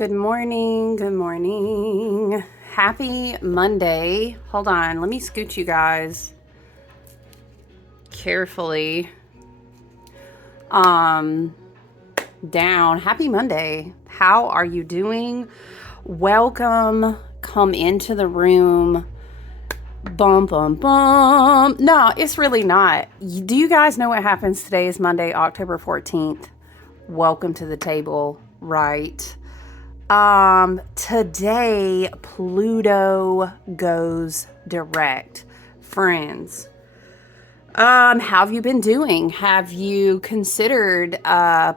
Good morning. Good morning. Happy Monday. Hold on. Let me scoot you guys carefully down. Happy Monday. How are you doing? Welcome. Come into the room. Bum, bum, bum. No, it's really not. Do you guys know what happens? Today is Monday, October 14th. Welcome to the table, right? Today Pluto goes direct. Friends, how have you been doing? Have you considered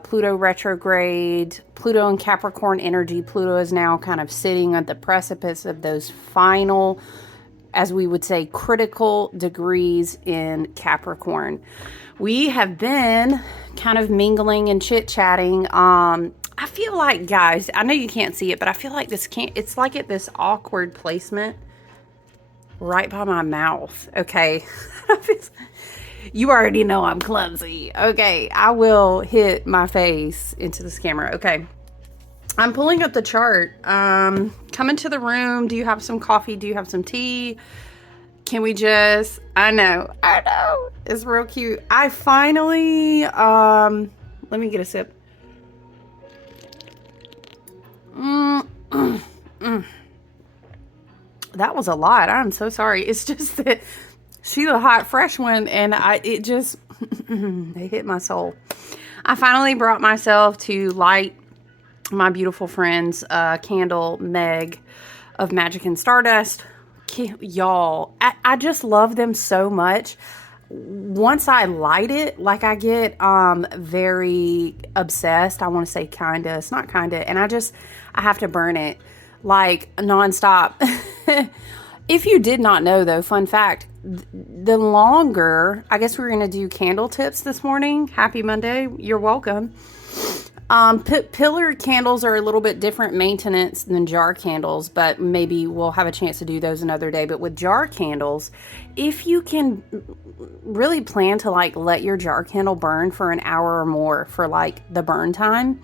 Pluto retrograde? Pluto and Capricorn energy. Pluto is now kind of sitting at the precipice of those final, as we would say, critical degrees in Capricorn. We have been kind of mingling and chit-chatting. I feel like, guys, I know you can't see it, but I feel like it's like at this awkward placement right by my mouth. Okay. You already know I'm clumsy. Okay. I will hit my face into this camera. Okay. I'm pulling up the chart. Come into the room. Do you have some coffee? Do you have some tea? Can we just, I know. It's real cute. I finally, let me get a sip. That was a lot. I'm so sorry. It's just that she's a hot, fresh one, and it just, they hit my soul. I finally brought myself to light my beautiful friend's candle, Meg of Magic and Stardust. Y'all, I just love them so much. Once I light it, like, I get very obsessed. I want to say kinda. It's not kinda. And I have to burn it like nonstop. If you did not know, though, fun fact, the longer, I guess we're going to do candle tips this morning. Happy Monday. You're welcome. Pillar candles are a little bit different maintenance than jar candles, but maybe we'll have a chance to do those another day. But with jar candles, if you can really plan to like let your jar candle burn for an hour or more for like the burn time,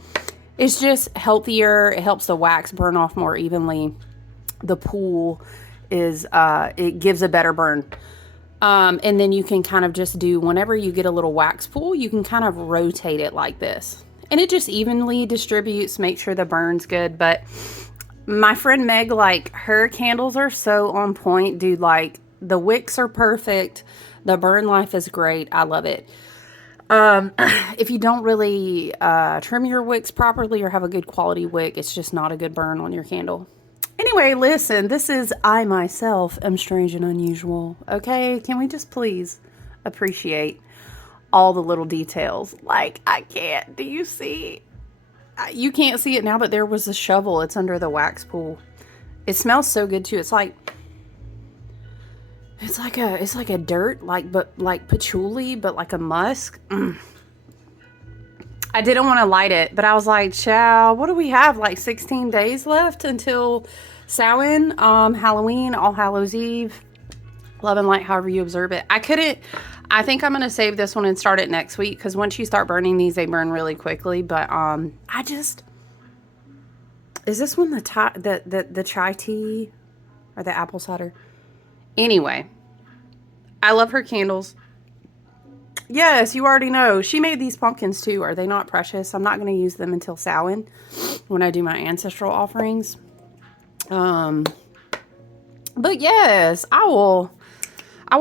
it's just healthier. It helps the wax burn off more evenly. The pool is, it gives a better burn. And then you can kind of just do, whenever you get a little wax pool, you can kind of rotate it like this. And it just evenly distributes, make sure the burn's good. But my friend Meg, like, her candles are so on point, dude. Like, the wicks are perfect. The burn life is great. I love it. If you don't really trim your wicks properly or have a good quality wick, it's just not a good burn on your candle. Anyway, listen, this is I myself am strange and unusual. Okay? Can we just please appreciate all the little details? Like, I can't. Do you see? You can't see it now, but there was a shovel. It's under the wax pool. It smells so good too. It's like a dirt, but like patchouli, but like a musk. I didn't want to light it, but I was like, chow, what do we have? Like 16 days left until Samhain, Halloween, All Hallows Eve. Love and light, however you observe it. I think I'm going to save this one and start it next week, because once you start burning these, they burn really quickly. But is this one the chai tea or the apple cider? Anyway, I love her candles. Yes, you already know. She made these pumpkins too. Are they not precious? I'm not going to use them until Samhain when I do my ancestral offerings. But yes, I will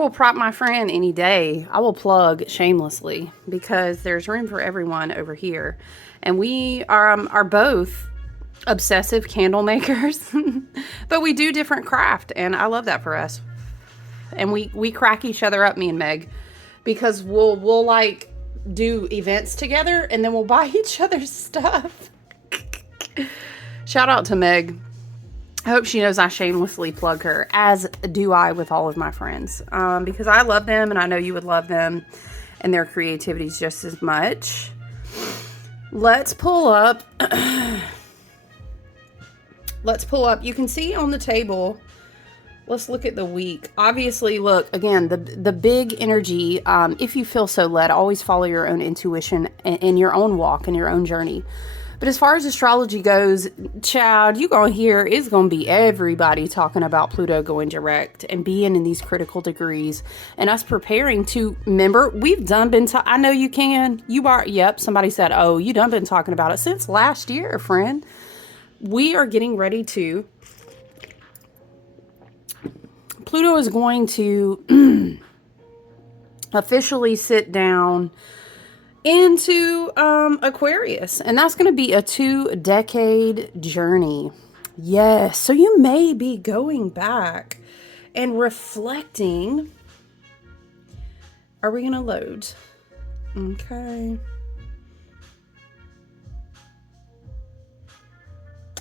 prop my friend any day. I will plug shamelessly, because there's room for everyone over here. And we are both obsessive candle makers, but we do different craft, and I love that for us. And we crack each other up, me and Meg, because we'll like do events together, and then we'll buy each other's stuff. Shout out to Meg. I hope she knows I shamelessly plug her, as do I with all of my friends, because I love them, and I know you would love them and their creativities just as much. Let's pull up. Let's pull up. You can see on the table. Let's look at the week. Obviously, look, again, the big energy, if you feel so led, always follow your own intuition and your own walk and your own journey. But as far as astrology goes, child, you're going to hear it's going to be everybody talking about Pluto going direct and being in these critical degrees and us preparing to, remember, we've done been, I know you can, you are, yep, somebody said, oh, you done been talking about it since last year, friend. We are getting ready to, Pluto is going to officially sit down into Aquarius, and that's going to be a 2-decade journey. Yes, so you may be going back and reflecting. Are we going to load? Okay.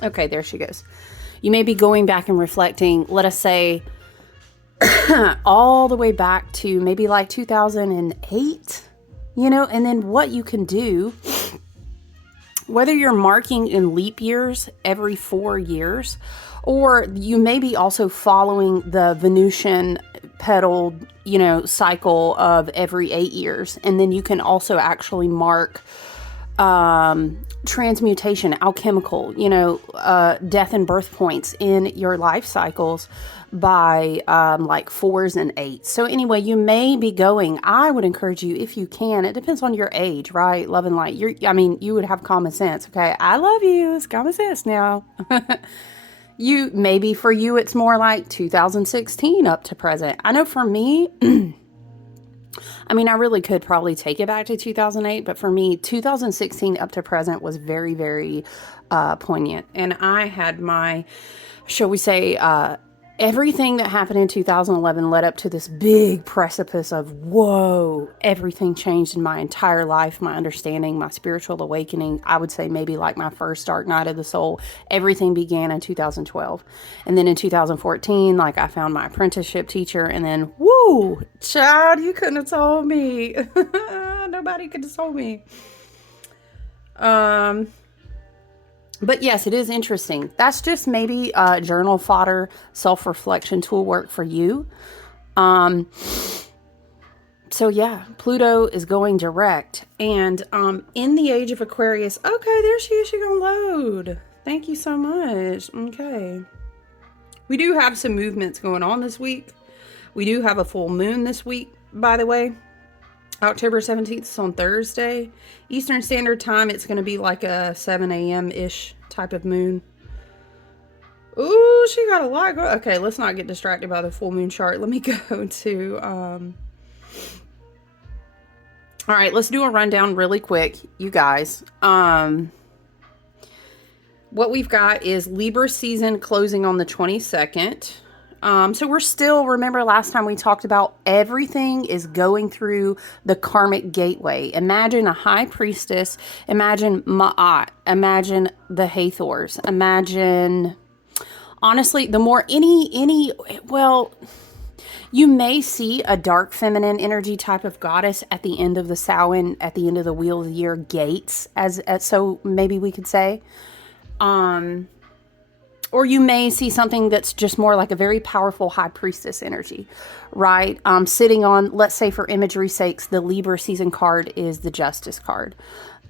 Okay, there she goes. You may be going back and reflecting, let us say, all the way back to maybe like 2008. You know, and then what you can do, whether you're marking in leap years every 4 years, or you may be also following the Venusian pedal, you know, cycle of every 8 years. And then you can also actually mark transmutation, alchemical, you know, death and birth points in your life cycles by like 4s and 8s. So anyway, you may be going, I would encourage you, if you can, it depends on your age, right? Love and light. You would have common sense. Okay. I love you. It's common sense now. Maybe for you, it's more like 2016 up to present. I know for me, I mean, I really could probably take it back to 2008, but for me, 2016 up to present was very, very poignant. And I had my, shall we say, everything that happened in 2011 led up to this big precipice of, whoa, everything changed in my entire life, my understanding, my spiritual awakening. I would say maybe like my first dark night of the soul. Everything began in 2012. And then in 2014, like I found my apprenticeship teacher, and then, woo, child, you couldn't have told me. Nobody could have told me. But yes, it is interesting. That's just maybe journal fodder, self-reflection tool work for you. So yeah, Pluto is going direct. And in the age of Aquarius, okay, there she is. She's going to load. Thank you so much. Okay. We do have some movements going on this week. We do have a full moon this week, by the way. October 17th is on Thursday. Eastern Standard Time, it's going to be like a 7 a.m.-ish type of moon. Ooh, she got a lot going. Okay, let's not get distracted by the full moon chart. Let me go to... All right, let's do a rundown really quick, you guys. What we've got is Libra season closing on the 22nd. So we're still, remember last time we talked about everything is going through the karmic gateway. Imagine a high priestess, imagine Ma'at, imagine the Hathors, imagine, honestly, the more well, you may see a dark feminine energy type of goddess at the end of the Samhain, at the end of the Wheel of the Year gates, as so maybe we could say. Or you may see something that's just more like a very powerful high priestess energy, right? Sitting on, let's say for imagery sakes, the Libra season card is the Justice card,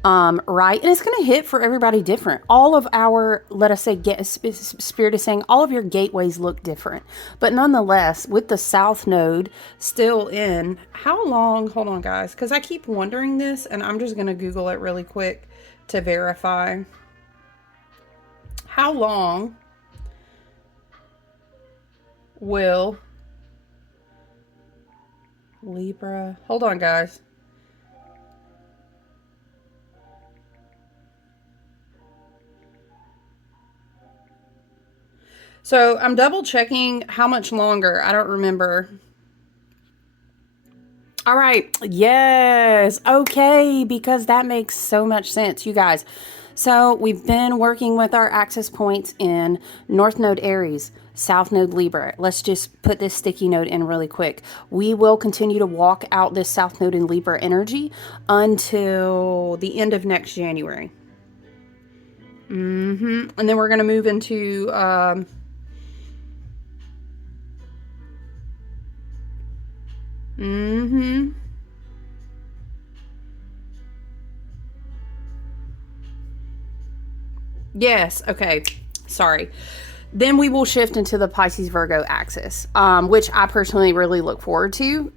right? And it's going to hit for everybody different. All of our, let us say, Spirit is saying all of your gateways look different. But nonetheless, with the South Node still in, how long, hold on guys, because I keep wondering this and I'm just going to Google it really quick to verify. How long will Libra, hold on guys. So I'm double checking how much longer. I don't remember. All right. Yes. Okay. Because that makes so much sense, you guys. So we've been working with our access points in North Node Aries, South Node Libra. Let's just put this sticky note in really quick. We will continue to walk out this South Node in Libra energy until the end of next January. And then we're going to move into... Yes. Okay. Sorry. Then we will shift into the Pisces Virgo axis, which I personally really look forward to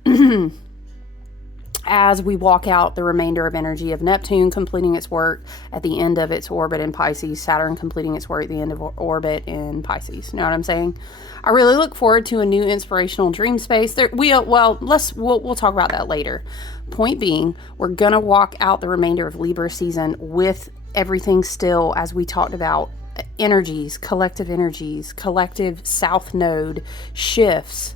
as we walk out the remainder of energy of Neptune completing its work at the end of its orbit in Pisces, Saturn completing its work at the end of orbit in Pisces. You know what I'm saying? I really look forward to a new inspirational dream space. We'll talk about that later. Point being, we're gonna walk out the remainder of Libra season with everything still, as we talked about, energies, collective South Node shifts,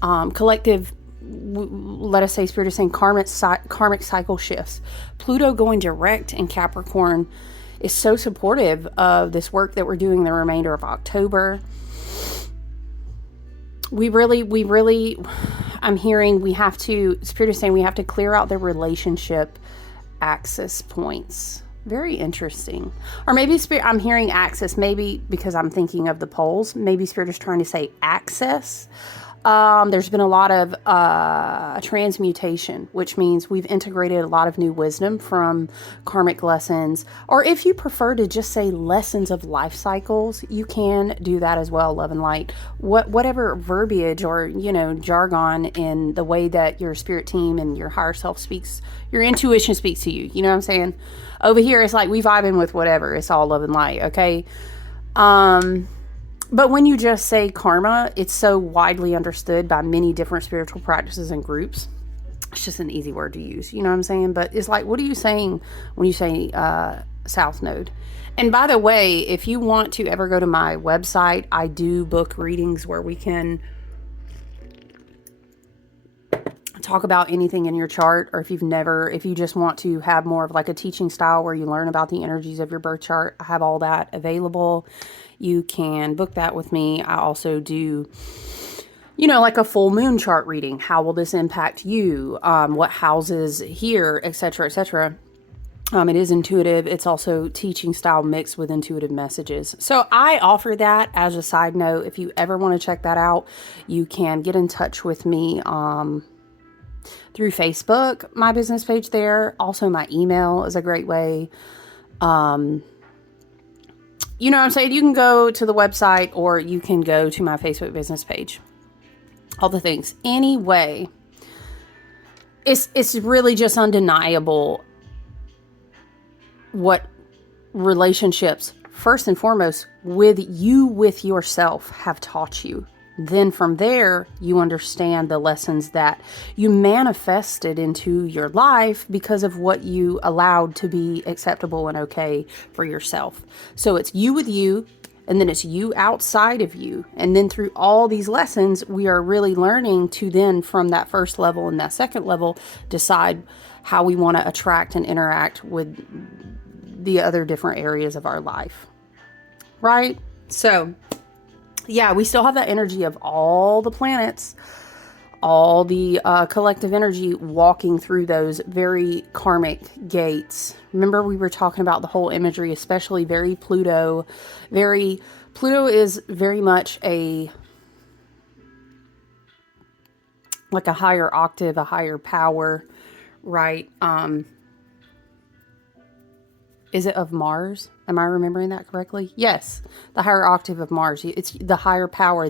collective, let us say, Spirit is saying karmic cycle shifts. Pluto going direct in Capricorn is so supportive of this work that we're doing the remainder of October. We really, I'm hearing Spirit is saying we have to clear out the relationship axis points. Very interesting. Or maybe Spirit, I'm hearing axis, maybe because I'm thinking of the poles. Maybe Spirit is trying to say access. There's been a lot of transmutation, which means we've integrated a lot of new wisdom from karmic lessons, or if you prefer to just say lessons of life cycles, you can do that as well, love and light. Whatever verbiage or, jargon in the way that your spirit team and your higher self speaks, your intuition speaks to you. You know what I'm saying? Over here, it's like we vibing with whatever. It's all love and light, okay? But when you just say karma, it's so widely understood by many different spiritual practices and groups. It's just an easy word to use. You know what I'm saying? But it's like, what are you saying when you say South Node? And by the way, if you want to ever go to my website, I do book readings where we can talk about anything in your chart, or if you just want to have more of like a teaching style where you learn about the energies of your birth chart, I have all that available. You can book that with me. I also do, like a full moon chart reading. How will this impact you? What houses here, etc., etc. It is intuitive. It's also teaching style mixed with intuitive messages. So I offer that as a side note. If you ever want to check that out, you can get in touch with me through Facebook, my business page there. Also, my email is a great way. You know what I'm saying? You can go to the website or you can go to my Facebook business page. All the things. Anyway, it's really just undeniable what relationships, first and foremost, with yourself have taught you. Then from there, you understand the lessons that you manifested into your life because of what you allowed to be acceptable and okay for yourself. So it's you with you, and then it's you outside of you. And then through all these lessons, we are really learning to then, from that first level and that second level, decide how we want to attract and interact with the other different areas of our life. Right? So yeah, we still have that energy of all the planets, all the collective energy walking through those very karmic gates. Remember, we were talking about the whole imagery, especially very Pluto. Pluto is very much like a higher octave, a higher power, right? Is it of Mars? Am I remembering that correctly? Yes, the higher octave of Mars. It's the higher power.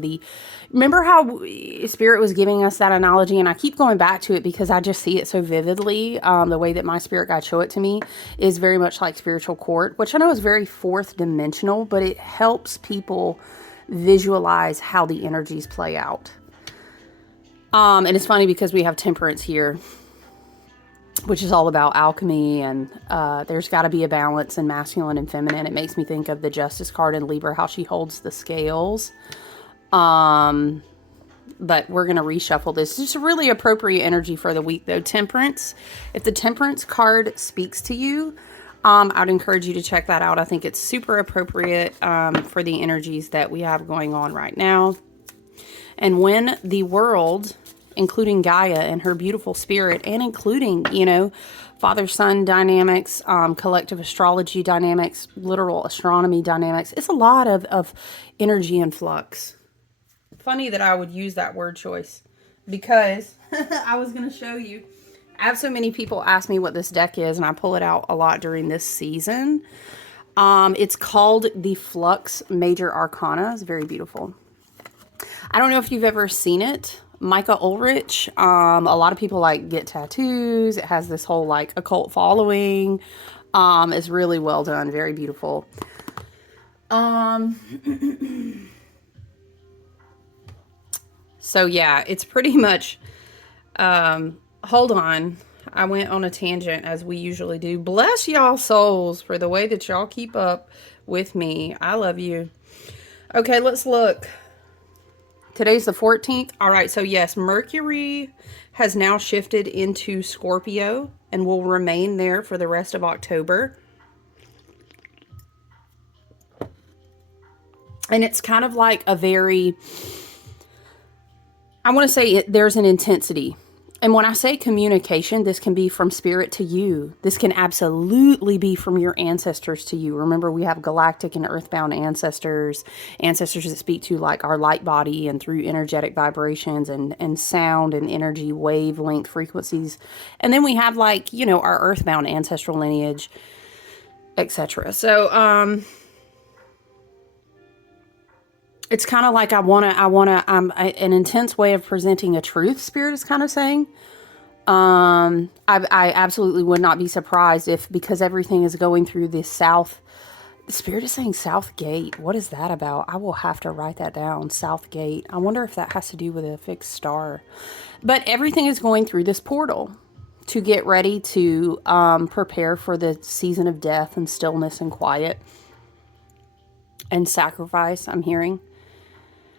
Remember how Spirit was giving us that analogy, and I keep going back to it because I just see it so vividly. The way that my spirit guide show it to me is very much like spiritual court, which I know is very fourth dimensional, but it helps people visualize how the energies play out. And it's funny because we have Temperance here, which is all about alchemy, and there's got to be a balance in masculine and feminine. It makes me think of the Justice card in Libra, how she holds the scales. But we're going to reshuffle this. It's just a really appropriate energy for the week, though. Temperance. If the Temperance card speaks to you, I'd encourage you to check that out. I think it's super appropriate for the energies that we have going on right now. And when the world, including Gaia and her beautiful spirit, and including, father-son dynamics, collective astrology dynamics, literal astronomy dynamics. It's a lot of energy in flux. Funny that I would use that word choice because I was going to show you. I have so many people ask me what this deck is, and I pull it out a lot during this season. It's called the Flux Major Arcana. It's very beautiful. I don't know if you've ever seen it. Micah Ulrich. A lot of people like get tattoos. It has this whole like occult following. It's really well done. Very beautiful. So yeah, it's pretty much, hold on. I went on a tangent as we usually do. Bless y'all souls for the way that y'all keep up with me. I love you. Okay, let's look. Today's the 14th. All right, so yes, Mercury has now shifted into Scorpio and will remain there for the rest of October. And it's kind of like a very, I want to say there's an intensity. And when I say communication, this can be from spirit to you. This can absolutely be from your ancestors to you. Remember, we have galactic and earthbound ancestors, ancestors that speak to like our light body and through energetic vibrations and sound and energy wavelength frequencies. And then we have like, you know, our earthbound ancestral lineage, etc. So, it's kind of like an intense way of presenting a truth, Spirit is kind of saying. I absolutely would not be surprised if, because everything is going through this south, the Spirit is saying South Gate. What is that about? I will have to write that down. South Gate. I wonder if that has to do with a fixed star. But everything is going through this portal to get ready to prepare for the season of death and stillness and quiet and sacrifice, I'm hearing.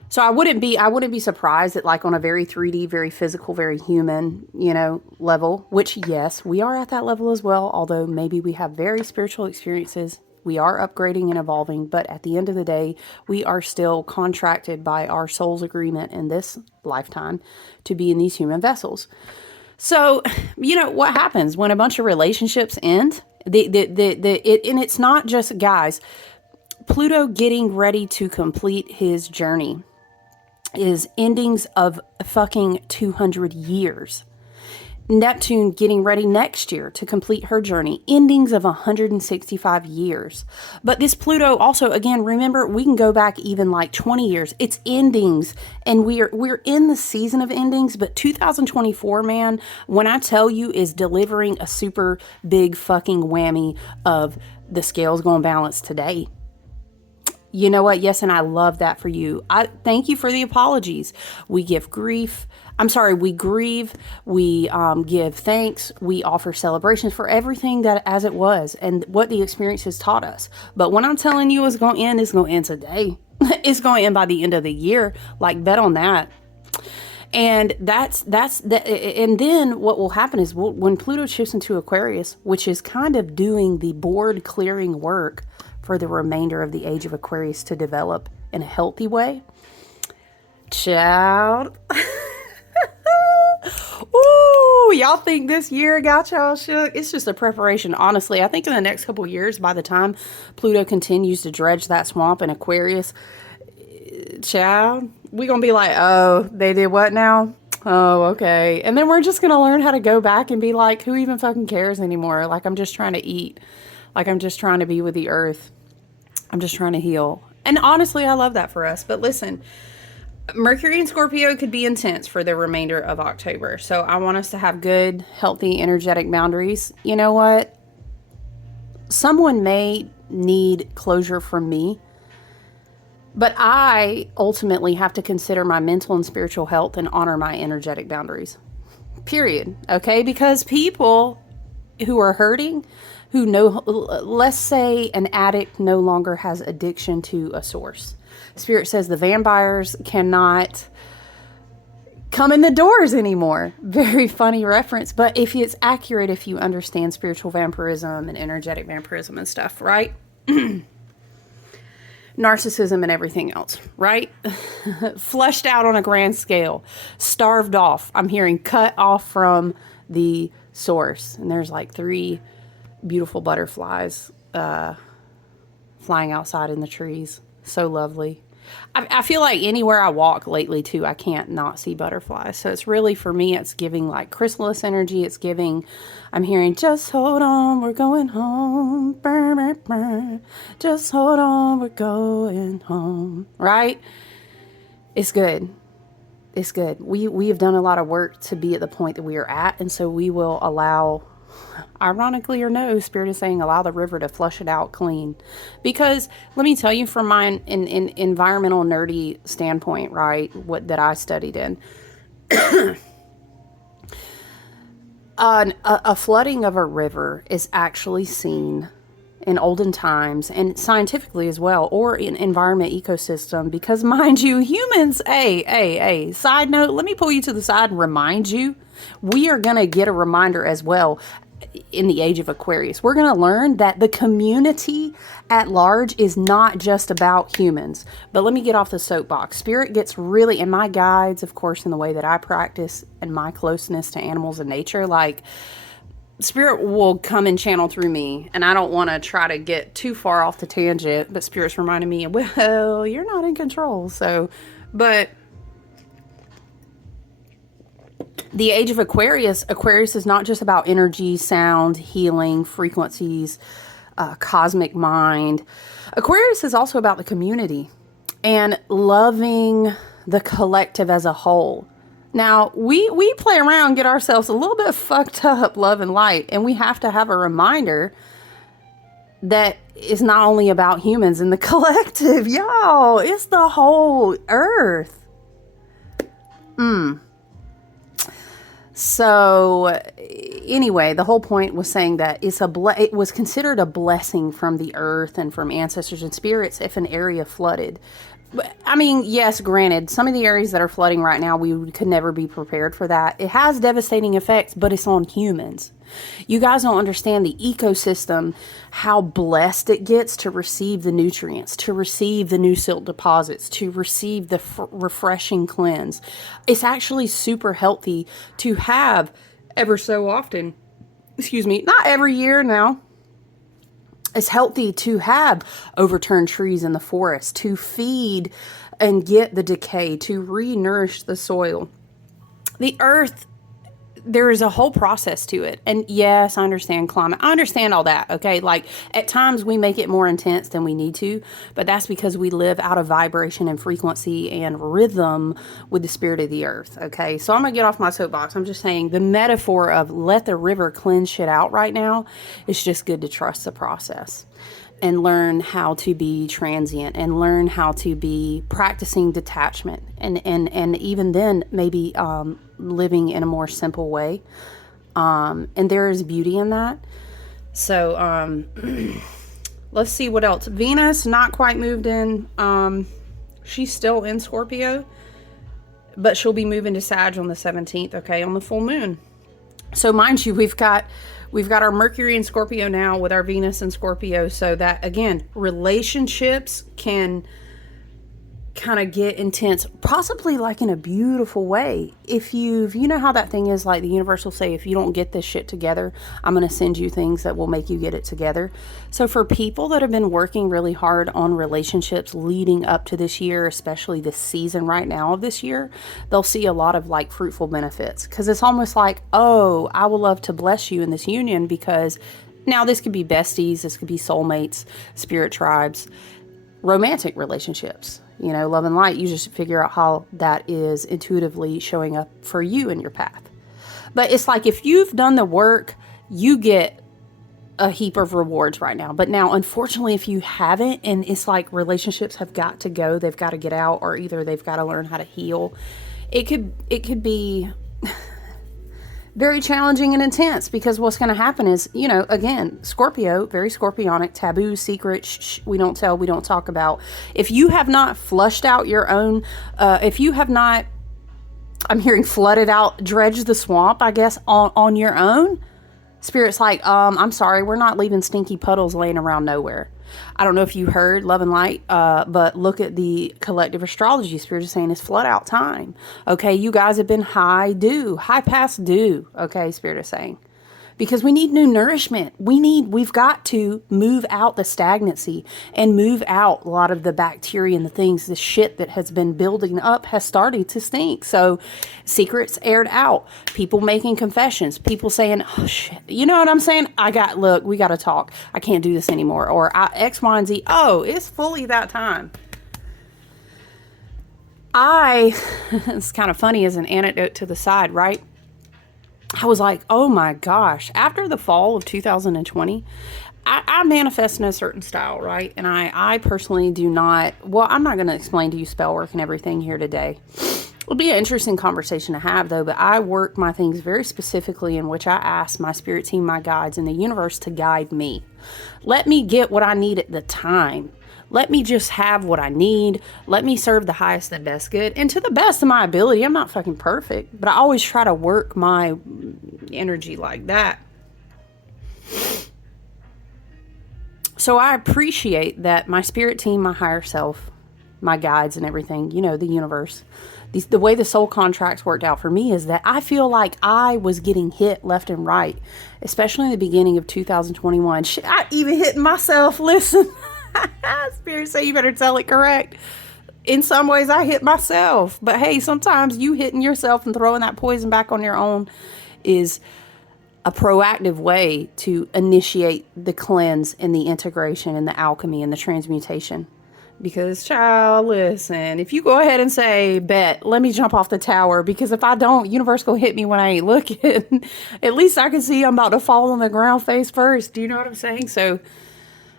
So I wouldn't be surprised that like on a very 3D, very physical, very human, you know, level, which yes, we are at that level as well. Although maybe we have very spiritual experiences. We are upgrading and evolving, but at the end of the day, we are still contracted by our soul's agreement in this lifetime to be in these human vessels. So, you know, what happens when a bunch of relationships end? And it's not just guys. Pluto getting ready to complete his journey is endings of fucking 200 years. Neptune getting ready next year to complete her journey, endings of 165 years. But this Pluto also, again, remember, we can go back even like 20 years. It's endings, and we're in the season of endings, but 2024, man, when I tell you, is delivering a super big fucking whammy of the scales going balanced today. You know what? Yes, and I love that for you. I thank you for the apologies. We give grief. I'm sorry, we grieve. We give thanks. We offer celebrations for everything that as it was and what the experience has taught us. But when I'm telling you it's going to end, it's going to end today. It's going to end by the end of the year. Like, bet on that. And and then what will happen is when Pluto shifts into Aquarius, which is kind of doing the board clearing work for the remainder of the age of Aquarius to develop in a healthy way. Child. Ooh, y'all think this year got y'all shook? It's just a preparation. Honestly, I think in the next couple of years, by the time Pluto continues to dredge that swamp in Aquarius, child, we're going to be like, oh, they did what now? Oh, okay. And then we're just going to learn how to go back and be like, who even fucking cares anymore? Like, I'm just trying to eat. Like, I'm just trying to be with the earth. I'm just trying to heal. And honestly, I love that for us. But listen, Mercury and Scorpio could be intense for the remainder of October. So I want us to have good, healthy, energetic boundaries. You know what? Someone may need closure from me, but I ultimately have to consider my mental and spiritual health and honor my energetic boundaries. Period. Okay? Because people who are hurting, who know, let's say an addict no longer has addiction to a source. Spirit says the vampires cannot come in the doors anymore. Very funny reference, but if it's accurate, if you understand spiritual vampirism and energetic vampirism and stuff, right? Narcissism and everything else, right? Fleshed out on a grand scale, starved off. I'm hearing cut off from the source. And there's like 3 beautiful butterflies flying outside in the trees. So lovely. I feel like anywhere I walk lately too, I can't not see butterflies. So it's really, for me, it's giving like chrysalis energy. It's giving, I'm hearing, just hold on, we're going home. Burr, burr, burr. Just hold on, we're going home. Right? It's good. It's good. We have done a lot of work to be at the point that we are at. And so we will allow, ironically or no, Spirit is saying allow the river to flush it out clean. Because let me tell you, from my in environmental nerdy standpoint, right, what that I studied in, a flooding of a river is actually seen in olden times and scientifically as well, or in environment ecosystem, because mind you, humans, side note, let me pull you to the side and remind you, we are going to get a reminder as well in the age of Aquarius. We're going to learn that the community at large is not just about humans. But let me get off the soapbox. Spirit gets really, and my guides, of course, in the way that I practice and my closeness to animals and nature, like, Spirit will come and channel through me, and I don't want to try to get too far off the tangent, but Spirit's reminding me, well, you're not in control. So, but the age of Aquarius is not just about energy, sound, healing, frequencies, cosmic mind. Aquarius is also about the community and loving the collective as a whole. Now, we play around, get ourselves a little bit fucked up, love and light, and we have to have a reminder that it's not only about humans and the collective, y'all, it's the whole earth. So, anyway, the whole point was saying that it was considered a blessing from the earth and from ancestors and spirits if an area flooded. I mean, yes, granted, some of the areas that are flooding right now, we could never be prepared for that. It has devastating effects, but it's on humans. You guys don't understand the ecosystem, how blessed it gets to receive the nutrients, to receive the new silt deposits, to receive the refreshing cleanse. It's actually super healthy to have ever so often, not every year now. It's healthy to have overturned trees in the forest, to feed and get the decay, to re-nourish the soil. The earth, there is a whole process to it. And yes, I understand climate. I understand all that, okay? Like, at times we make it more intense than we need to, but that's because we live out of vibration and frequency and rhythm with the spirit of the earth, okay? So I'm going to get off my soapbox. I'm just saying the metaphor of let the river cleanse shit out right now, it's just good to trust the process and learn how to be transient and learn how to be practicing detachment and even then maybe living in a more simple way. And there is beauty in that. So let's see what else. Venus, not quite moved in. She's still in Scorpio, but she'll be moving to Sag on the 17th, okay, on the full moon. So mind you, we've got our Mercury in Scorpio now with our Venus in Scorpio. So that, again, relationships can kind of get intense, possibly like in a beautiful way. If you know how that thing is, like the universe will say, if you don't get this shit together, I'm going to send you things that will make you get it together. So for people that have been working really hard on relationships leading up to this year, especially this season right now of this year, they'll see a lot of like fruitful benefits, because it's almost like, oh, I will love to bless you in this union, because now this could be besties, this could be soulmates, spirit tribes, romantic relationships. You know, love and light, you just figure out how that is intuitively showing up for you in your path. But it's like, if you've done the work, you get a heap of rewards right now. But now, unfortunately, if you haven't, and it's like relationships have got to go, they've got to get out, or either they've got to learn how to heal. It could be very challenging and intense, because what's going to happen is, you know, again, Scorpio, very scorpionic, taboo, secret, we don't tell, we don't talk about. If you have not flushed out your own, if you have not, I'm hearing flooded out, dredged the swamp, I guess, on your own, Spirit's like, I'm sorry, we're not leaving stinky puddles laying around nowhere. I don't know if you heard Love and Light, but look at the collective astrology. Spirit is saying it's flood out time. Okay, you guys have been high past due. Okay, Spirit is saying. because we need new nourishment. We've got to move out the stagnancy and move out a lot of the bacteria and the things, the shit that has been building up has started to stink. So secrets aired out, people making confessions, people saying, oh shit, you know what I'm saying? Look, we got to talk. I can't do this anymore. Or X, Y, and Z. Oh, it's fully that time. It's kind of funny as an anecdote to the side, right? I was like, oh my gosh, after the fall of 2020, I manifest in a certain style, right? And I personally do not, well, I'm not going to explain to you spell work and everything here today. It'll be an interesting conversation to have though, but I work my things very specifically in which I ask my spirit team, my guides, and the universe to guide me. Let me get what I need at the time. Let me just have what I need. Let me serve the highest and best good. And to the best of my ability, I'm not fucking perfect, but I always try to work my energy like that. So I appreciate that my spirit team, my higher self, my guides and everything, you know, the universe, the way the soul contracts worked out for me is that I feel like I was getting hit left and right, especially in the beginning of 2021. Shit, I even hit myself. Listen. Spirit say you better tell it correct. In some ways I hit myself, but hey, sometimes you hitting yourself and throwing that poison back on your own is a proactive way to initiate the cleanse and the integration and the alchemy and the transmutation. Because child, listen, if you go ahead and say, bet, let me jump off the tower, because if I don't, universe gonna hit me when I ain't looking. At least I can see I'm about to fall on the ground face first. Do you know what I'm saying? So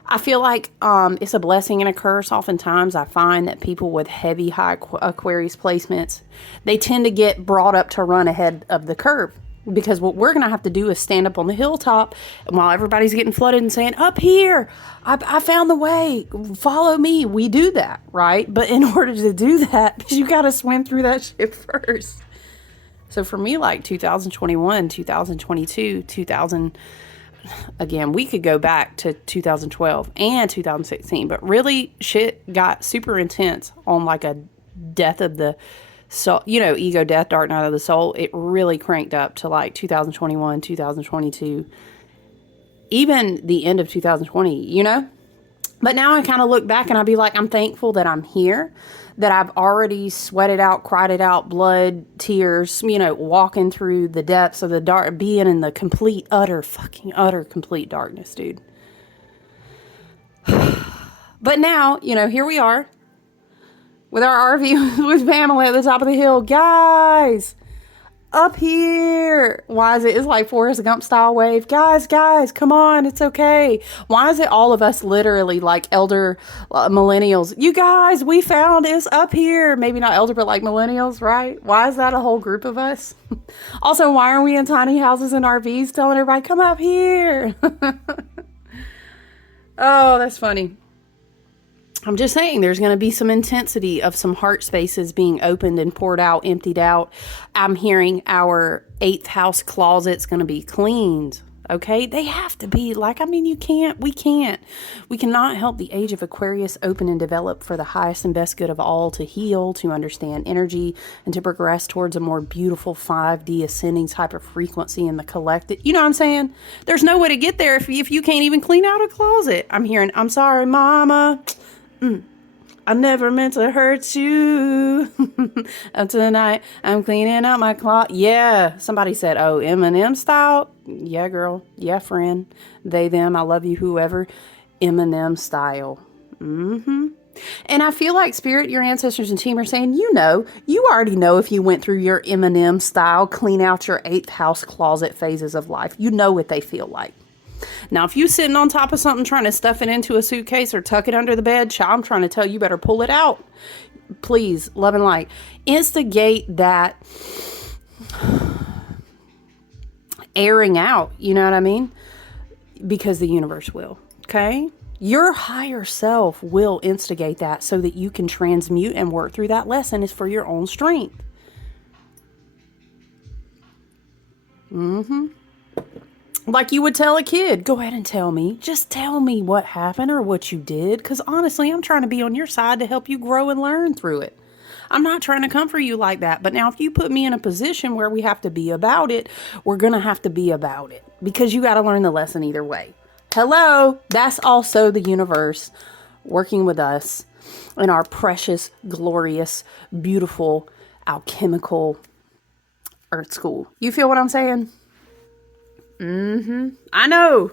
I feel like it's a blessing and a curse. Oftentimes I find that people with heavy high Aquarius placements, they tend to get brought up to run ahead of the curve, because what we're going to have to do is stand up on the hilltop, and while everybody's getting flooded and saying, up here, I found the way, follow me. We do that, right? But in order to do that, you got to swim through that shit first. So for me, like 2021, 2022, again, we could go back to 2012 and 2016, but really shit got super intense on like a death of the soul, you know, ego death, dark night of the soul. It really cranked up to like 2021, 2022, even the end of 2020, you know? But now I kind of look back and I'll be like, I'm thankful that I'm here, that I've already sweated out, cried it out, blood, tears, you know, walking through the depths of the dark, being in the complete, utter, complete darkness, dude. But now, you know, here we are with our RV with Pamela at the top of the hill. Guys, up here. Why is it? It's like Forrest Gump style wave. Guys, come on. It's okay. Why is it all of us literally like elder millennials? You guys, we found it's up here. Maybe not elder, but like millennials, right? Why is that a whole group of us? Also, why are we in tiny houses and RVs telling everybody, come up here? Oh, that's funny. I'm just saying there's going to be some intensity of some heart spaces being opened and poured out, emptied out. I'm hearing our 8th house closet's going to be cleaned. Okay. They have to be like, I mean, we cannot help the age of Aquarius open and develop for the highest and best good of all, to heal, to understand energy, and to progress towards a more beautiful 5D ascending type of frequency in the collective. You know what I'm saying? There's no way to get there if you can't even clean out a closet. I'm hearing, I'm sorry, mama. I never meant to hurt you. Tonight, I'm cleaning out my closet. Yeah, somebody said, oh, Eminem style? Yeah, girl. Yeah, friend. They, them, I love you, whoever. Eminem style. And I feel like Spirit, your ancestors and team are saying, you already know if you went through your Eminem style, clean out your 8th house closet phases of life. You know what they feel like. Now, if you sitting on top of something trying to stuff it into a suitcase or tuck it under the bed, child, I'm trying to tell you better pull it out. Please, love and light. Instigate that airing out, you know what I mean? Because the universe will, okay? Your higher self will instigate that so that you can transmute and work through that lesson is for your own strength. Like you would tell a kid, go ahead and tell me. Just tell me what happened or what you did. Because honestly, I'm trying to be on your side to help you grow and learn through it. I'm not trying to comfort you like that. But now if you put me in a position where we have to be about it, we're going to have to be about it. because you got to learn the lesson either way. Hello, that's also the universe working with us in our precious, glorious, beautiful, alchemical earth school. You feel what I'm saying? I know.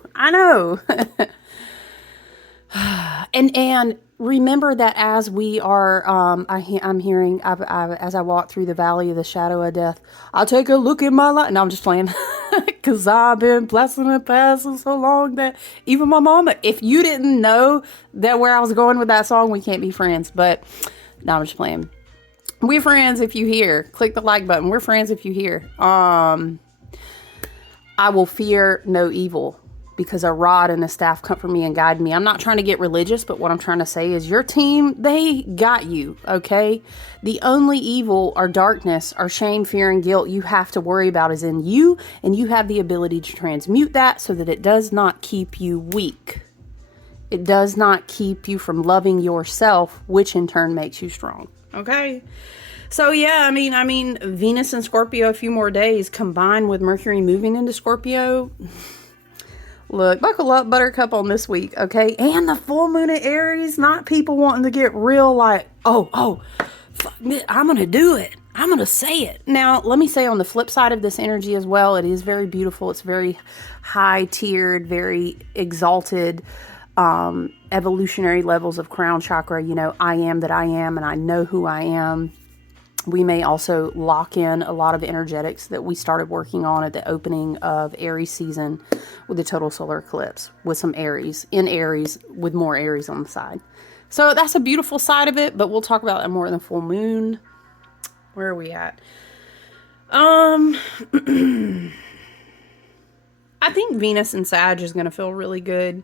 And remember that as we are, I'm hearing, as I walk through the valley of the shadow of death, I'll take a look at my life. No, I'm just playing. Because I've been blessing and passing so long that even my mama, if you didn't know that where I was going with that song, we can't be friends. But no, I'm just playing. We're friends if you hear. Click the like button. We're friends if you hear. I will fear no evil, because a rod and a staff comfort me and guide me. I'm not trying to get religious, but what I'm trying to say is your team, they got you, okay? The only evil or darkness or shame, fear, and guilt you have to worry about is in you, and you have the ability to transmute that so that it does not keep you weak. It does not keep you from loving yourself, which in turn makes you strong, okay? So yeah, I mean, Venus and Scorpio a few more days combined with Mercury moving into Scorpio. Look, buckle up, Buttercup, on this week, okay? And the full moon in Aries, not people wanting to get real like, oh, fuck it, I'm going to do it. I'm going to say it. Now, let me say on the flip side of this energy as well, it is very beautiful. It's very high-tiered, very exalted, evolutionary levels of crown chakra. You know, I am that I am, and I know who I am. We may also lock in a lot of energetics that we started working on at the opening of Aries season with the total solar eclipse, with some Aries, in Aries, with more Aries on the side. So that's a beautiful side of it, but we'll talk about that more in the full moon. Where are we at? I think Venus and Sag is going to feel really good.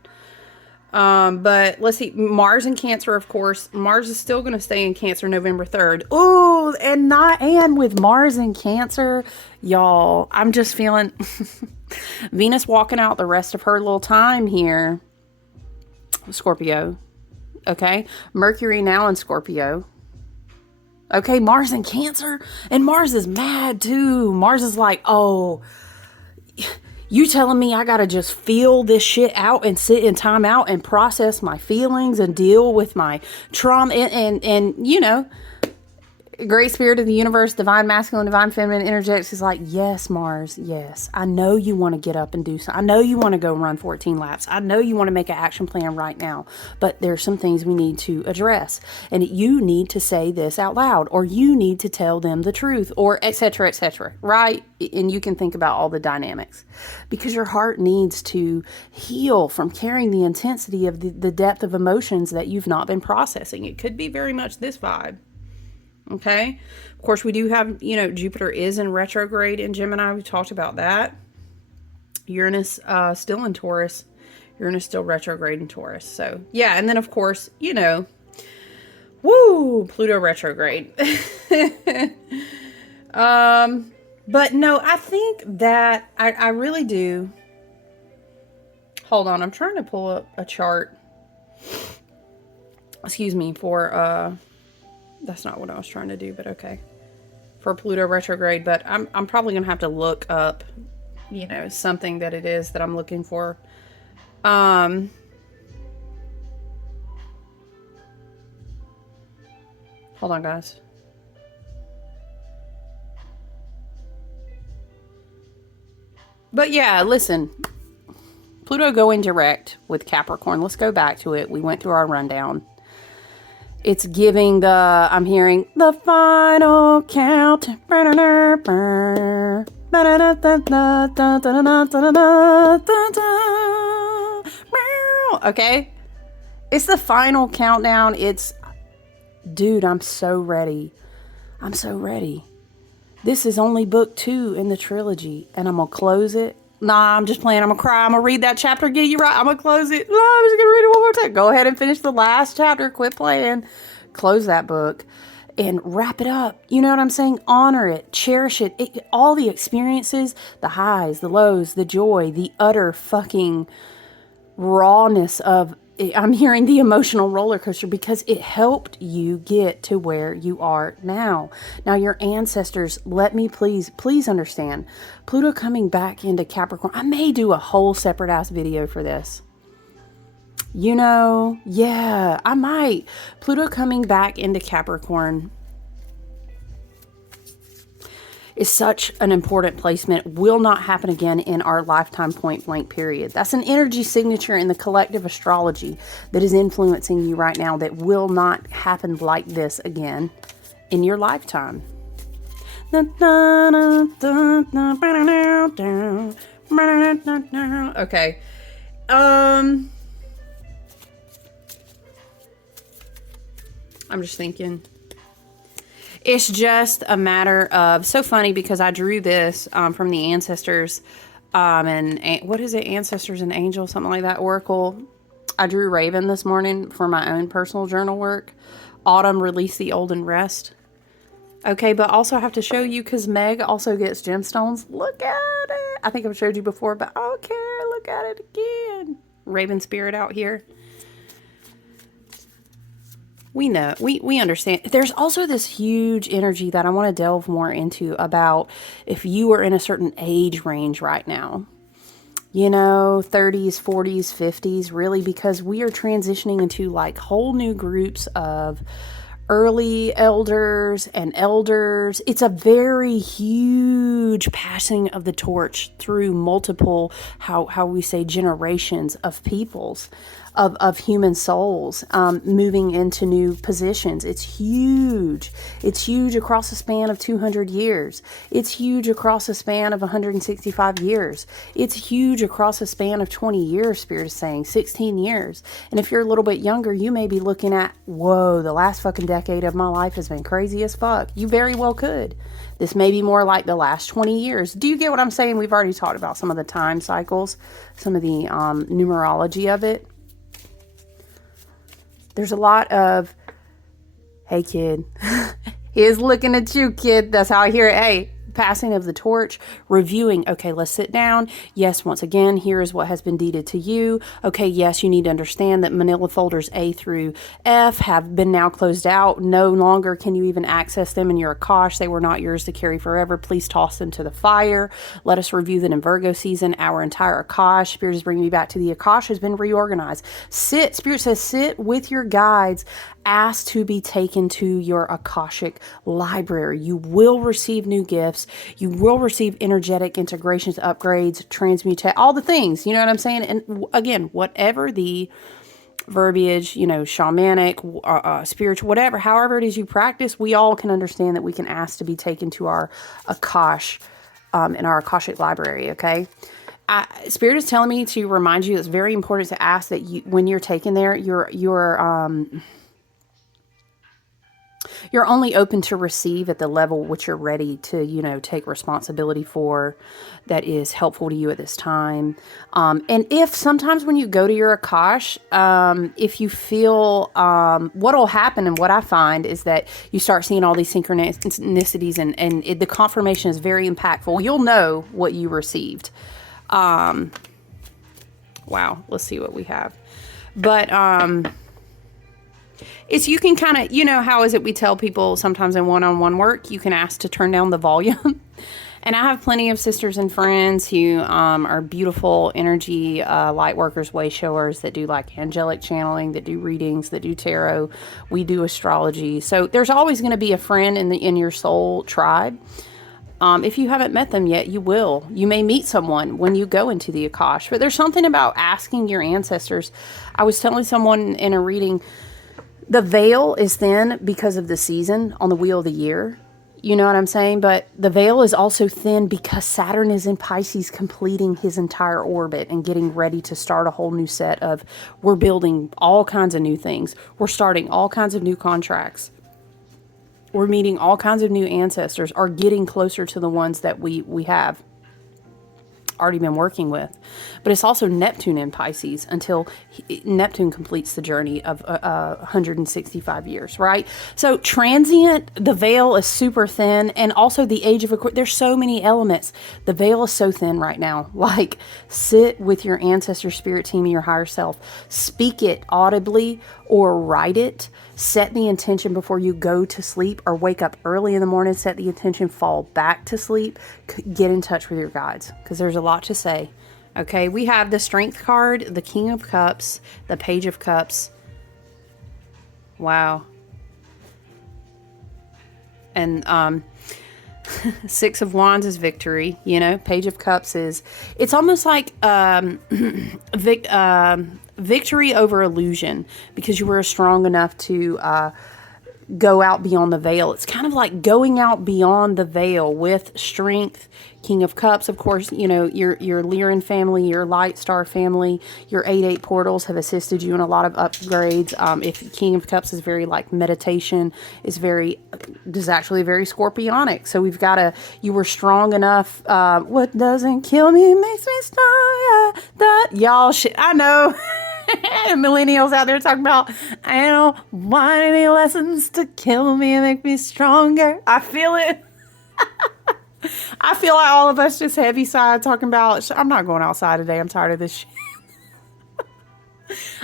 But let's see, Mars in Cancer, of course. Mars is still going to stay in Cancer November 3rd. Oh, and with Mars in Cancer, y'all, I'm just feeling Venus walking out the rest of her little time here. Scorpio. Okay. Mercury now in Scorpio. Okay. Mars in Cancer, and Mars is mad too. Mars is like, oh, you telling me I gotta just feel this shit out and sit in time out and process my feelings and deal with my trauma and you know, great spirit of the universe, divine masculine, divine feminine energetics is like, yes, Mars, yes. I know you want to get up and do something. I know you want to go run 14 laps. I know you want to make an action plan right now. But there's some things we need to address. And you need to say this out loud, or you need to tell them the truth, or etc., right? And you can think about all the dynamics. Because your heart needs to heal from carrying the intensity of the depth of emotions that you've not been processing. It could be very much this vibe. Okay. Of course, we do have, you know, Jupiter is in retrograde in Gemini. We talked about that. Uranus still in Taurus. Uranus still retrograde in Taurus. So, yeah. And then, of course, you know, woo, Pluto retrograde. But no, I think that I really do. Hold on. I'm trying to pull up a chart. Excuse me, for, that's not what I was trying to do, but okay. For Pluto retrograde, but I'm probably going to have to look up, you know, something that it is that I'm looking for. Hold on, guys. But yeah, listen. Pluto going direct with Capricorn. Let's go back to it. We went through our rundown. It's giving I'm hearing the final count. Okay? It's the final countdown. Dude, I'm so ready. I'm so ready. This is only book 2 in the trilogy, and I'm going to close it. Nah, I'm just playing. I'm going to cry. I'm going to read that chapter again. You're right. I'm going to close it. No, I'm just going to read it one more time. Go ahead and finish the last chapter. Quit playing. Close that book and wrap it up. You know what I'm saying? Honor it. Cherish it. All the experiences, the highs, the lows, the joy, the utter fucking rawness of I'm hearing the emotional roller coaster because it helped you get to where you are now. Now, your ancestors, let me please understand. Pluto coming back into Capricorn. I may do a whole separate ass video for this. You know, yeah, I might. Pluto coming back into Capricorn is such an important placement. Will not happen again in our lifetime point blank period. That's an energy signature in the collective astrology that is influencing you right now that will not happen like this again in your lifetime. Okay. I'm just thinking. It's just a matter of, so funny because I drew this from the Ancestors and what is it? Ancestors and Angels, something like that, Oracle. I drew Raven this morning for my own personal journal work. Autumn, release the old and rest. Okay, but also I have to show you because Meg also gets gemstones. Look at it. I think I've showed you before, but okay, look at it again. Raven spirit out here. We know, we understand. There's also this huge energy that I want to delve more into about if you are in a certain age range right now. You know, 30s, 40s, 50s, really, because we are transitioning into like whole new groups of early elders and elders. It's a very huge passing of the torch through multiple, how we say, generations of peoples, of human souls, moving into new positions. It's huge. It's huge across a span of 200 years. It's huge across a span of 165 years. It's huge across a span of 20 years, Spirit is saying, 16 years. And if you're a little bit younger, you may be looking at, whoa, the last fucking decade of my life has been crazy as fuck. You very well could. This may be more like the last 20 years. Do you get what I'm saying? We've already talked about some of the time cycles, some of the numerology of it. There's a lot of, hey kid, he is looking at you, kid. That's how I hear it. Hey, passing of the torch, reviewing. Okay, let's sit down. Yes, once again, here is what has been deeded to you. Okay, yes, you need to understand that manila folders A through F have been now closed out. No longer can you even access them in your Akash. They were not yours to carry forever. Please toss them to the fire. Let us review them in Virgo season. Our entire Akash, Spirit is bringing me back to the Akash, has been reorganized. Sit, Spirit says, sit with your guides. Ask to be taken to your Akashic library. You will receive new gifts. You will receive energetic integrations, upgrades, transmutate, all the things. You know what I'm saying? And again, whatever the verbiage, you know, shamanic, spiritual, whatever, however it is you practice, we all can understand that we can ask to be taken to our Akash, in our Akashic library, okay? Spirit is telling me to remind you it's very important to ask that you, when you're taken there, you're only open to receive at the level which you're ready to, you know, take responsibility for, that is helpful to you at this time. And if sometimes when you go to your Akash, if you feel, what'll happen and what I find is that you start seeing all these synchronicities and the confirmation is very impactful. You'll know what you received. Wow. Let's see what we have. But, it's, you can kind of, you know, how is it we tell people sometimes in one-on-one work, you can ask to turn down the volume. And I have plenty of sisters and friends who are beautiful energy light workers, way showers that do like angelic channeling, that do readings, that do tarot. We do astrology. So there's always going to be a friend in your soul tribe. If you haven't met them yet, you will. You may meet someone when you go into the Akash. But there's something about asking your ancestors. I was telling someone in a reading, the veil is thin because of the season on the wheel of the year. You know what I'm saying? But the veil is also thin because Saturn is in Pisces, completing his entire orbit and getting ready to start a whole new set of, we're building all kinds of new things. We're starting all kinds of new contracts. We're meeting all kinds of new ancestors, or getting closer to the ones that we have. already been working with. But it's also Neptune in Pisces until Neptune completes the journey of 165 years, right? So transient, the veil is super thin, and also the age of Aquarius, there's so many elements. The veil is so thin right now. Like, sit with your ancestor spirit team and your higher self. Speak it audibly or write it. Set the intention before you go to sleep or wake up early in the morning. Set the intention, fall back to sleep. Get in touch with your guides because there's a lot to say. Okay, we have the Strength card, the King of Cups, the Page of Cups. Wow. And Six of Wands is victory. You know, Page of Cups is, it's almost like victory over illusion because you were strong enough to go out beyond the veil. It's kind of like going out beyond the veil with Strength. King of Cups, of course, you know, your Lyran family, your Light Star family, your 8-8 portals have assisted you in a lot of upgrades. If King of Cups is very like meditation, is actually very scorpionic. So we've got you were strong enough. What doesn't kill me makes me stronger. Y'all I know. Millennials out there talking about, I don't want any lessons to kill me and make me stronger. I feel it. I feel like all of us just heavy side talking about, I'm not going outside today. I'm tired of this shit.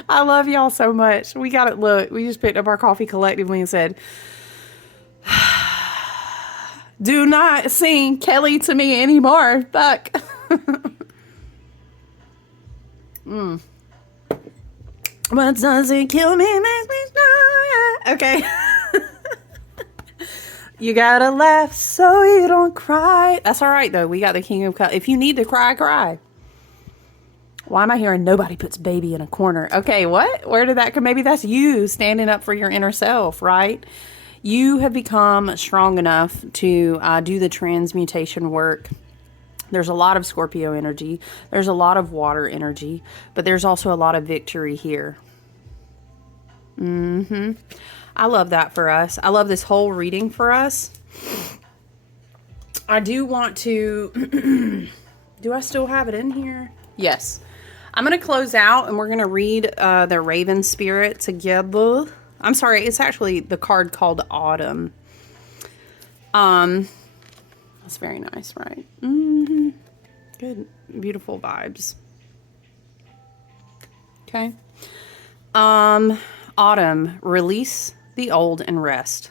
I love y'all so much. We got it. Look, we just picked up our coffee collectively and said, do not sing Kelly to me anymore. Fuck. What doesn't kill me makes me stronger. Okay. You gotta laugh so you don't cry. That's all right, though. We got the King of Cups. If you need to cry, cry. Why am I hearing nobody puts baby in a corner? Okay, what? Where did that come? Maybe that's you standing up for your inner self, right? You have become strong enough to do the transmutation work. There's a lot of Scorpio energy. There's a lot of water energy. But there's also a lot of victory here. I love that for us. I love this whole reading for us. I do want to... do I still have it in here? Yes. I'm going to close out and we're going to read the Raven Spirit together. I'm sorry. It's actually the card called Autumn. That's very nice, right? Good. Beautiful vibes. Okay. Autumn. Release the old and rest.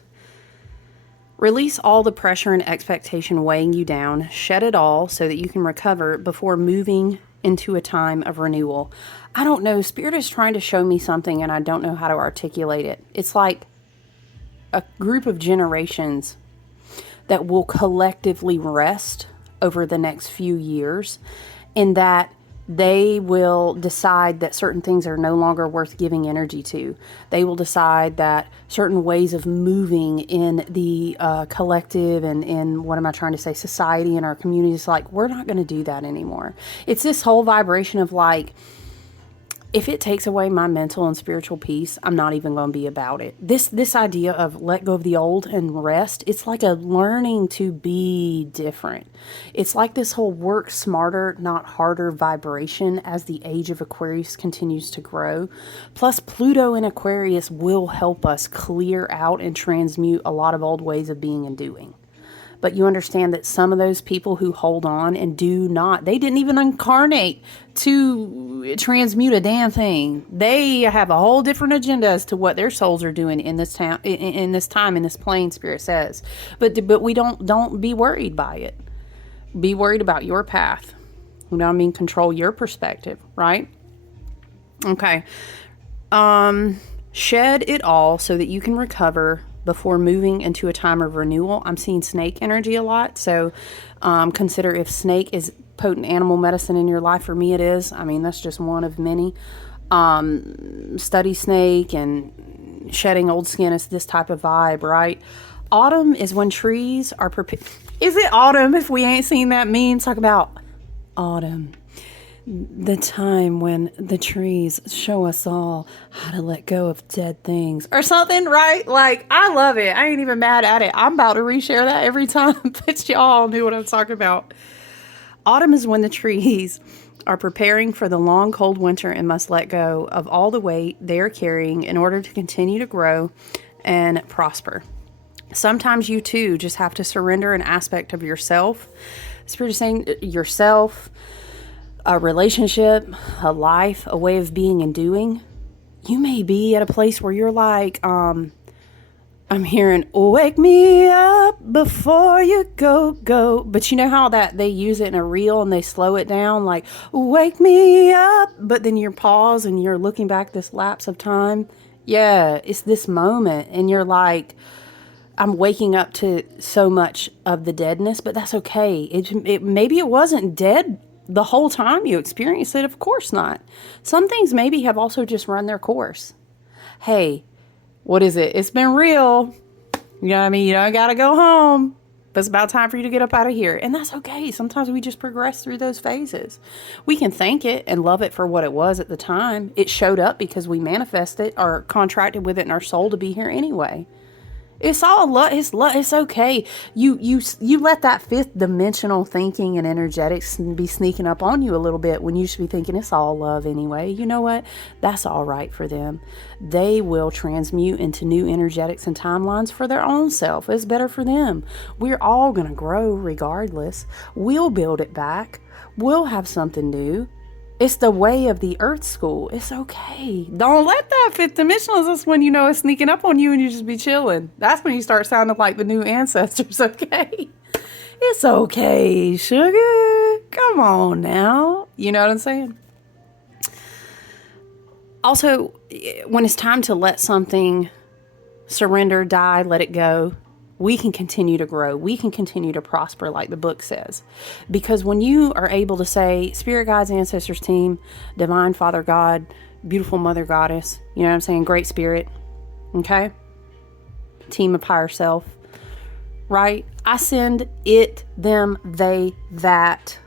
Release all the pressure and expectation weighing you down. Shed it all so that you can recover before moving into a time of renewal. I don't know. Spirit is trying to show me something and I don't know how to articulate it. It's like a group of generations that will collectively rest over the next few years, in that they will decide that certain things are no longer worth giving energy to. They will decide that certain ways of moving in the collective and in, what am I trying to say, society and our communities, like, we're not going to do that anymore. It's this whole vibration of like, if it takes away my mental and spiritual peace, I'm not even going to be about it. This idea of let go of the old and rest, it's like a learning to be different. It's like this whole work smarter, not harder vibration as the age of Aquarius continues to grow. Plus, Pluto in Aquarius will help us clear out and transmute a lot of old ways of being and doing. But you understand that some of those people who hold on and do not, they didn't even incarnate to transmute a damn thing. They have a whole different agenda as to what their souls are doing in this time, in this plane, Spirit says. But we don't be worried by it. Be worried about your path. You know what I mean? Control your perspective, right? Okay. Shed it all so that you can recover before moving into a time of renewal. I'm seeing snake energy a lot. So consider if snake is potent animal medicine in your life. For me, it is. I mean, that's just one of many. Study snake and shedding old skin is this type of vibe, right? Autumn is when trees are prepared. Is it autumn if we ain't seen that meme? Talk about autumn. The time when the trees show us all how to let go of dead things or something, right? Like, I love it. I ain't even mad at it. I'm about to reshare that every time, but y'all knew what I'm talking about. Autumn is when the trees are preparing for the long, cold winter and must let go of all the weight they are carrying in order to continue to grow and prosper. Sometimes you too just have to surrender an aspect of yourself. Spirit is saying yourself, a relationship, a life, a way of being and doing. You may be at a place where you're like, I'm hearing, wake me up before you go. But you know how that they use it in a reel and they slow it down, like, wake me up. But then you pause and you're looking back this lapse of time. Yeah, it's this moment. And you're like, I'm waking up to so much of the deadness, but that's okay. Maybe it wasn't dead the whole time you experienced it. Of course not. Some things maybe have also just run their course. Hey, what is it? It's been real. You know what I mean? You don't got to go home, but it's about time for you to get up out of here. And that's okay. Sometimes we just progress through those phases. We can thank it and love it for what it was at the time. It showed up because we manifested or contracted with it in our soul to be here anyway. It's all love. It's okay. You let that fifth dimensional thinking and energetics be sneaking up on you a little bit when you should be thinking it's all love anyway. You know what? That's all right for them. They will transmute into new energetics and timelines for their own self. It's better for them. We're all going to grow regardless. We'll build it back. We'll have something new. It's the way of the earth school. It's okay. Don't let that fifth dimensional. That's when you know it's sneaking up on you and you just be chilling. That's when you start sounding like the new ancestors, okay? It's okay, sugar. Come on now. You know what I'm saying? Also, when it's time to let something surrender, die, let it go, we can continue to grow. We can continue to prosper like the book says. Because when you are able to say, Spirit Guides, Ancestors Team, Divine Father God, Beautiful Mother Goddess, you know what I'm saying? Great Spirit, okay? Team of Higher Self, right? I send it, them, they, that,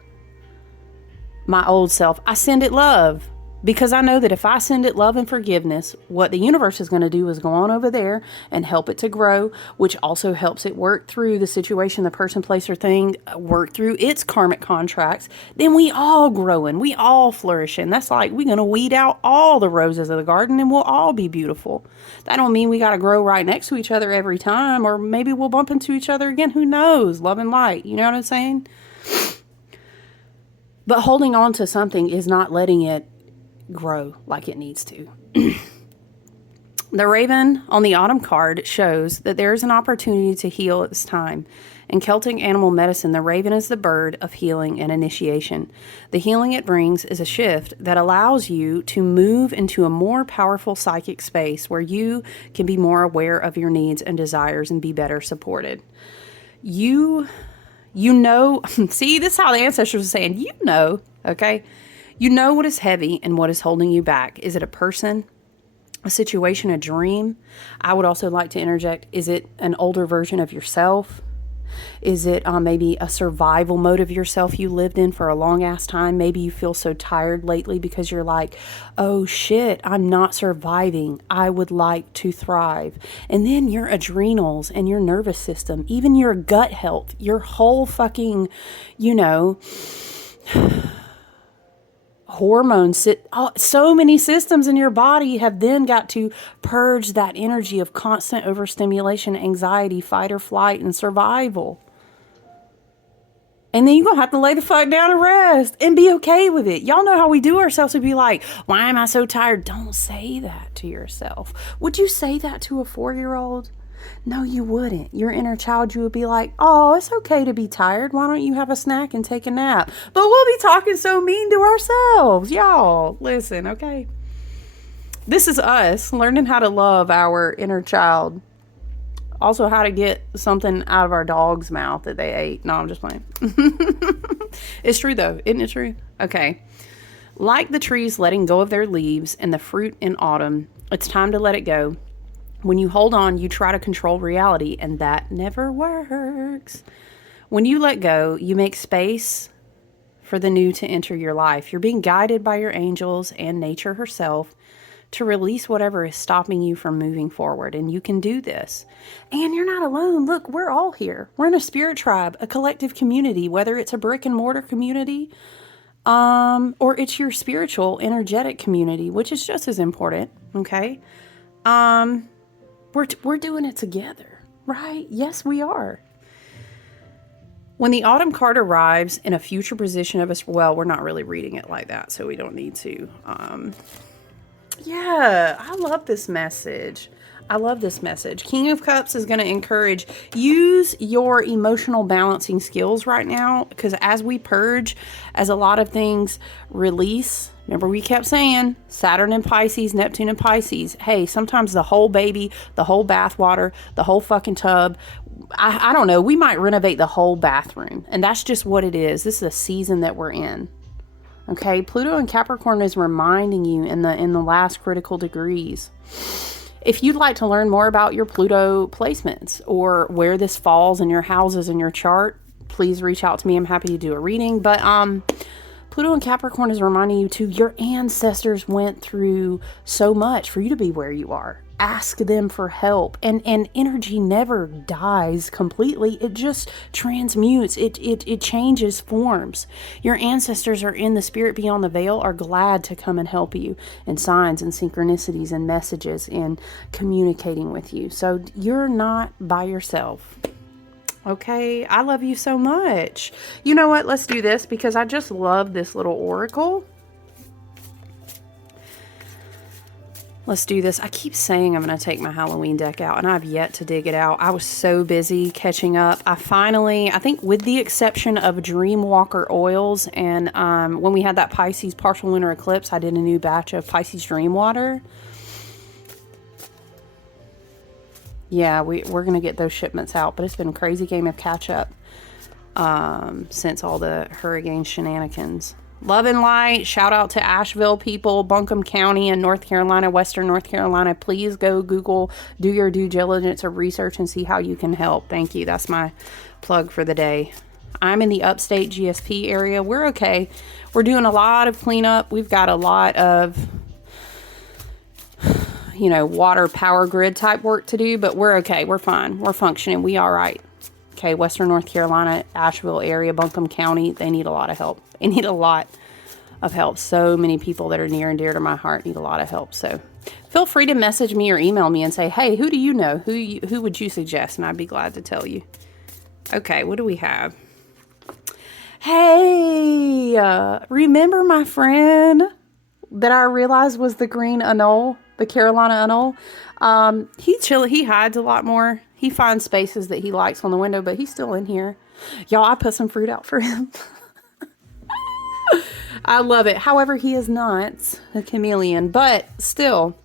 my old self. I send it love. Because I know that if I send it love and forgiveness, what the universe is going to do is go on over there and help it to grow, which also helps it work through the situation, the person, place, or thing, work through its karmic contracts. Then we all growing, we all flourishing. That's like we're going to weed out all the roses of the garden and we'll all be beautiful. That don't mean we got to grow right next to each other every time, or maybe we'll bump into each other again. Who knows? Love and light. You know what I'm saying? But holding on to something is not letting it grow like it needs to. The raven on the autumn card shows that there is an opportunity to heal at this time. In Celtic animal medicine, the raven is the bird of healing and initiation. The healing it brings is a shift that allows you to move into a more powerful psychic space where you can be more aware of your needs and desires and be better supported. You know, see, this is how the ancestors are saying, you know, okay? You know what is heavy and what is holding you back. Is it a person, a situation, a dream? I would also like to interject, is it an older version of yourself? Is it maybe a survival mode of yourself you lived in for a long ass time? Maybe you feel so tired lately because you're like, oh shit, I'm not surviving. I would like to thrive. And then your adrenals and your nervous system, even your gut health, your whole fucking, you know, hormones, so many systems in your body have then got to purge that energy of constant overstimulation, anxiety, fight or flight, and survival. And then you're going to have to lay the fuck down and rest and be okay with it. Y'all know how we do ourselves to be like, why am I so tired? Don't say that to yourself. Would you say that to a 4-year-old? No, you wouldn't. Your inner child, you would be like, oh, it's okay to be tired. Why don't you have a snack and take a nap? But we'll be talking so mean to ourselves. Y'all, listen, okay? This is us learning how to love our inner child. Also, how to get something out of our dog's mouth that they ate. No, I'm just playing. It's true, though. Isn't it true? Okay. Like the trees letting go of their leaves and the fruit in autumn, it's time to let it go. When you hold on, you try to control reality, and that never works. When you let go, you make space for the new to enter your life. You're being guided by your angels and nature herself to release whatever is stopping you from moving forward. And you can do this. And you're not alone. Look, we're all here. We're in a spirit tribe, a collective community, whether it's a brick and mortar community, or it's your spiritual, energetic community, which is just as important. Okay. We're doing it together, right? Yes, we are. When the autumn card arrives in a future position of us, well, we're not really reading it like that, so we don't need to. Yeah, I love this message. I love this message. King of Cups is going to encourage, use your emotional balancing skills right now, because as we purge, as a lot of things release, remember we kept saying Saturn and Pisces, Neptune and Pisces. Hey, sometimes the whole baby, the whole bathwater, the whole fucking tub, I don't know, we might renovate the whole bathroom, and that's just what it is. This is a season that we're in. Okay, Pluto and Capricorn is reminding you in the last critical degrees. If you'd like to learn more about your Pluto placements or where this falls in your houses in your chart, please reach out to me. I'm happy to do a reading. But Pluto and Capricorn is reminding you too, your ancestors went through so much for you to be where you are. Ask them for help. And energy never dies completely. It just transmutes. It changes forms. Your ancestors are in the spirit beyond the veil, are glad to come and help you in signs and synchronicities and messages and communicating with you. So you're not by yourself. Okay, I love you so much. You know what? Let's do this because I just love this little oracle. Let's do this. I keep saying I'm going to take my Halloween deck out, and I've yet to dig it out. I was so busy catching up. I think with the exception of Dreamwalker oils, and when we had that Pisces partial lunar eclipse, I did a new batch of Pisces Dream Water. Yeah, we're going to get those shipments out, but it's been a crazy game of catch up since all the hurricane shenanigans. Love and light. Shout out to Asheville people, Buncombe County in North Carolina, Western North Carolina. Please go Google, do your due diligence of research and see how you can help. Thank you. That's my plug for the day. I'm in the upstate GSP area. We're okay. We're doing a lot of cleanup. We've got a lot of, water power grid type work to do, but we're okay. We're fine. We're functioning. We all right. Okay, Western North Carolina, Asheville area, Buncombe County, they need a lot of help. They need a lot of help. So many people that are near and dear to my heart need a lot of help. So feel free to message me or email me and say, hey, who do you know? Who would you suggest? And I'd be glad to tell you. Okay, what do we have? Hey, remember my friend that I realized was the green anole, the Carolina anole? He hides a lot more. He finds spaces that he likes on the window, but he's still in here. Y'all, I put some fruit out for him. I love it. However, he is not a chameleon, but still,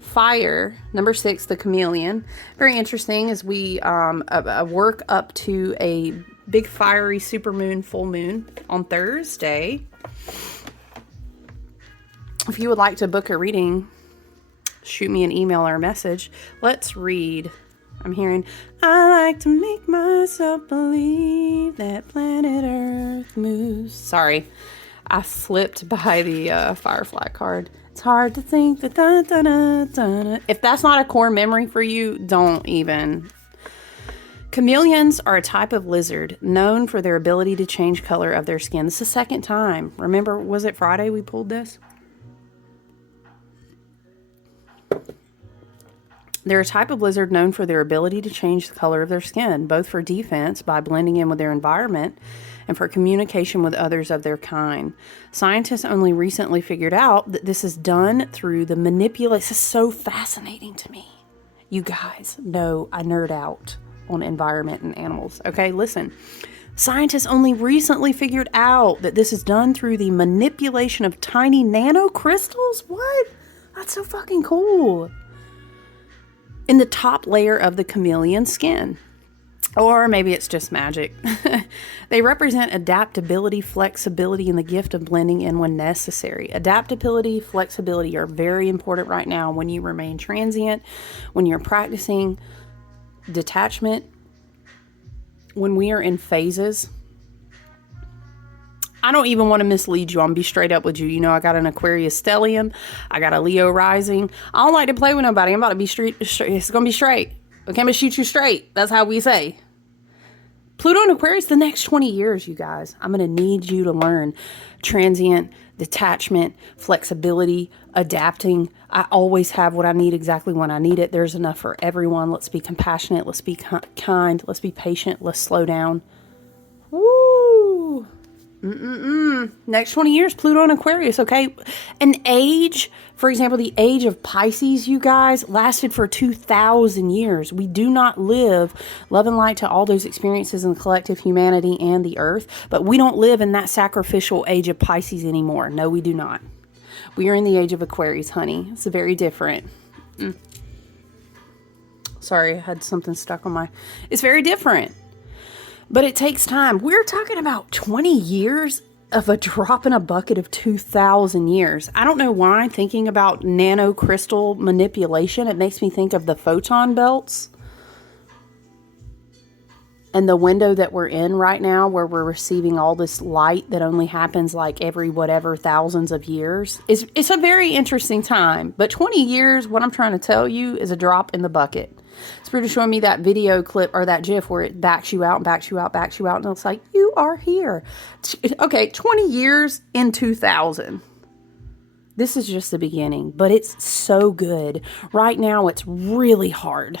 fire, number 6, the chameleon. Very interesting as we work up to a big fiery supermoon, full moon on Thursday. If you would like to book a reading, shoot me an email or a message. Let's read. I'm hearing, I like to make myself believe that planet Earth moves. Sorry, I flipped by the Firefly card. It's hard to think that if that's not a core memory for you, don't even. Chameleons are a type of lizard known for their ability to change color of their skin. This is the second time. Remember, was it Friday we pulled this? They're a type of lizard known for their ability to change the color of their skin, both for defense by blending in with their environment and for communication with others of their kind. Scientists only recently figured out that this is done through the manipulation. This is so fascinating to me. You guys know I nerd out on environment and animals. Okay, listen. Scientists only recently figured out that this is done through the manipulation of tiny nanocrystals. What? That's so fucking cool. In the top layer of the chameleon skin. Or maybe it's just magic. They represent adaptability, flexibility, and the gift of blending in when necessary. Adaptability, flexibility are very important right now when you remain transient, when you're practicing detachment, when we are in phases. I don't even want to mislead you. I'm gonna be straight up with you. You know, I got an Aquarius stellium. I got a Leo rising. I don't like to play with nobody. I'm about to be straight. It's gonna be straight. Okay, I'm gonna shoot you straight. That's how we say. Pluto and Aquarius, the next 20 years, you guys. I'm gonna need you to learn transient, detachment, flexibility, adapting. I always have what I need exactly when I need it. There's enough for everyone. Let's be compassionate. Let's be kind. Let's be patient. Let's slow down. Woo! Next 20 years, Pluto and Aquarius, okay? An age, for example, the age of Pisces, you guys, lasted for 2,000 years. We do not live love and light to all those experiences in the collective humanity and the earth, but we don't live in that sacrificial age of Pisces anymore. No, we do not. We are in the age of Aquarius, honey. It's very different. Sorry, I had something stuck on my... It's very different. But it takes time. We're talking about 20 years of a drop in a bucket of 2,000 years. I don't know why I'm thinking about nanocrystal manipulation. It makes me think of the photon belts. And the window that we're in right now where we're receiving all this light that only happens like every whatever thousands of years. It's a very interesting time. But 20 years, what I'm trying to tell you, is a drop in the bucket. Spirit is showing me that video clip or that GIF where it backs you out and backs you out, backs you out. And it's like, you are here. Okay, 20 years in 2000. This is just the beginning, but it's so good. Right now, it's really hard.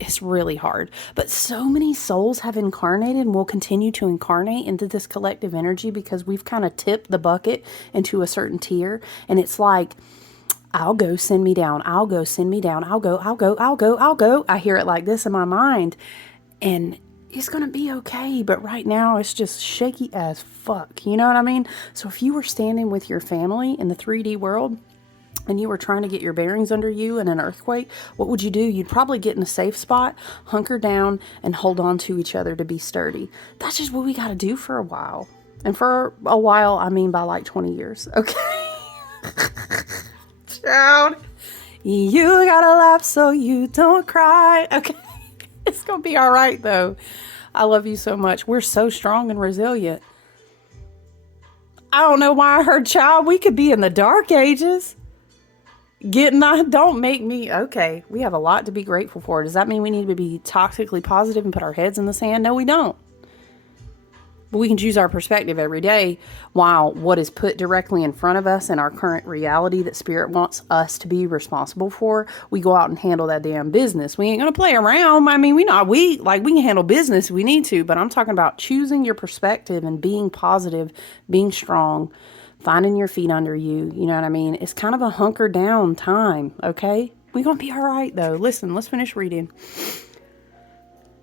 It's really hard. But so many souls have incarnated and will continue to incarnate into this collective energy because we've kind of tipped the bucket into a certain tier. And it's like, I'll go, send me down. I'll go, send me down. I'll go, I'll go, I'll go, I'll go. I hear it like this in my mind. And it's going to be okay. But right now, it's just shaky as fuck. You know what I mean? So if you were standing with your family in the 3D world and you were trying to get your bearings under you in an earthquake, what would you do? You'd probably get in a safe spot, hunker down, and hold on to each other to be sturdy. That's just what we got to do for a while. And for a while, I mean by like 20 years. Okay? Child, you gotta laugh so you don't cry. Okay, it's gonna be all right though. I love you so much. We're so strong and resilient. I don't know why I heard, child, we could be in the dark ages. Don't make me. Okay, we have a lot to be grateful for. Does that mean we need to be toxically positive and put our heads in the sand? No, we don't. But we can choose our perspective every day while what is put directly in front of us in our current reality that Spirit wants us to be responsible for, we go out and handle that damn business. We ain't going to play around. I mean, we can handle business if we need to, but I'm talking about choosing your perspective and being positive, being strong, finding your feet under you. You know what I mean? It's kind of a hunker down time, okay? We're going to be all right, though. Listen, let's finish reading.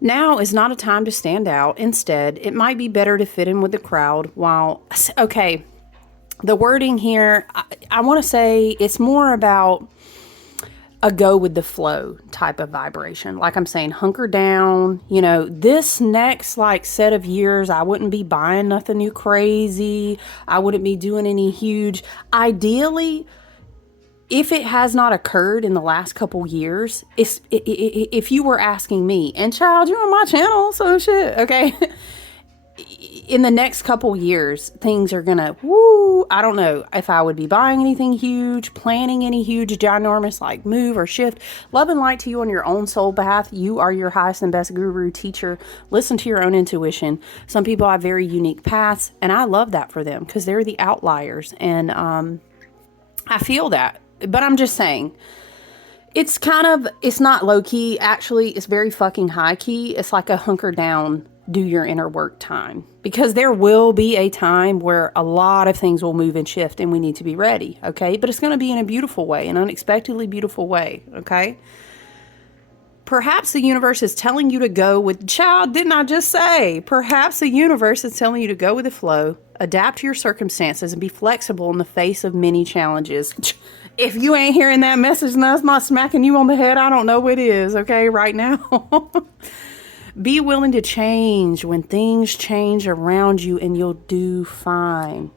Now is not a time to stand out. Instead, it might be better to fit in with the crowd okay, the wording here, I want to say it's more about a go with the flow type of vibration. Like I'm saying, hunker down, you know, this next set of years, I wouldn't be buying nothing new crazy. I wouldn't be doing any huge, ideally, if it has not occurred in the last couple years, if you were asking me, and child, you're on my channel, so shit, okay? In the next couple years, things are gonna, I don't know if I would be buying anything huge, planning any huge, ginormous, move or shift. Love and light to you on your own soul path. You are your highest and best guru, teacher. Listen to your own intuition. Some people have very unique paths, and I love that for them because they're the outliers, and I feel that. But I'm just saying, it's not low key. Actually, it's very fucking high key. It's like a hunker down, do your inner work time. Because there will be a time where a lot of things will move and shift and we need to be ready. Okay. But it's going to be in a beautiful way, an unexpectedly beautiful way. Okay. Perhaps the universe is telling you to go with, child, didn't I just say? Perhaps the universe is telling you to go with the flow, adapt to your circumstances, and be flexible in the face of many challenges. If you ain't hearing that message and that's not smacking you on the head, I don't know what is, okay, right now. Be willing to change when things change around you and you'll do fine.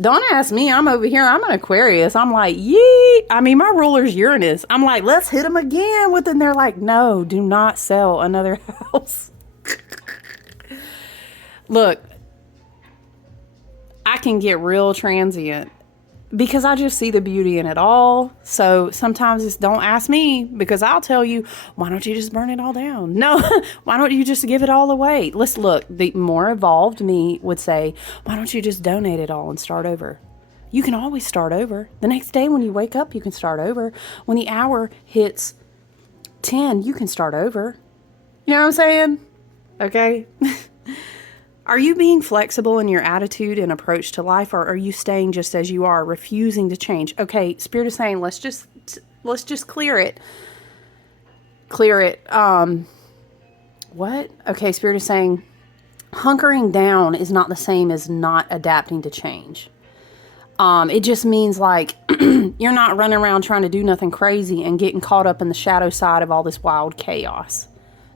Don't ask me. I'm over here. I'm an Aquarius. I'm like, yee. I mean, my ruler's Uranus. I'm like, let's hit them again with it. And they're like, no, do not sell another house. Look, I can get real transient because I just see the beauty in it all. So sometimes it's don't ask me, because I'll tell you, why don't you just burn it all down? No, why don't you just give it all away? Let's look, the more evolved me would say, why don't you just donate it all and start over? You can always start over. The next day when you wake up, you can start over. When the hour hits 10, you can start over. You know what I'm saying? Okay. Are you being flexible in your attitude and approach to life, or are you staying just as you are, refusing to change? Okay, Spirit is saying, let's just clear it. Clear it. What? Okay, Spirit is saying, hunkering down is not the same as not adapting to change. It just means like you're not running around trying to do nothing crazy and getting caught up in the shadow side of all this wild chaos.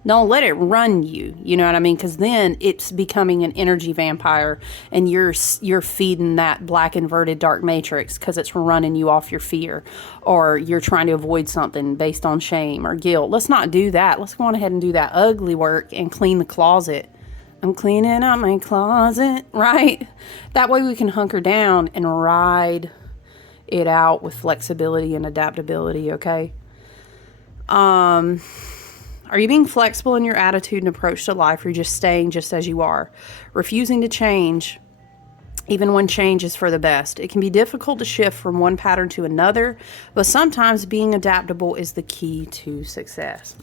Don't let it run you, you know what I mean? Because then it's becoming an energy vampire, and you're feeding that black inverted dark matrix because it's running you off your fear, or you're trying to avoid something based on shame or guilt. Let's not do that. Let's go on ahead and do that ugly work and clean the closet. I'm cleaning out my closet, right? That way we can hunker down and ride it out with flexibility and adaptability, okay? Are you being flexible in your attitude and approach to life, or are you just staying just as you are? Refusing to change, even when change is for the best. It can be difficult to shift from one pattern to another, but sometimes being adaptable is the key to success.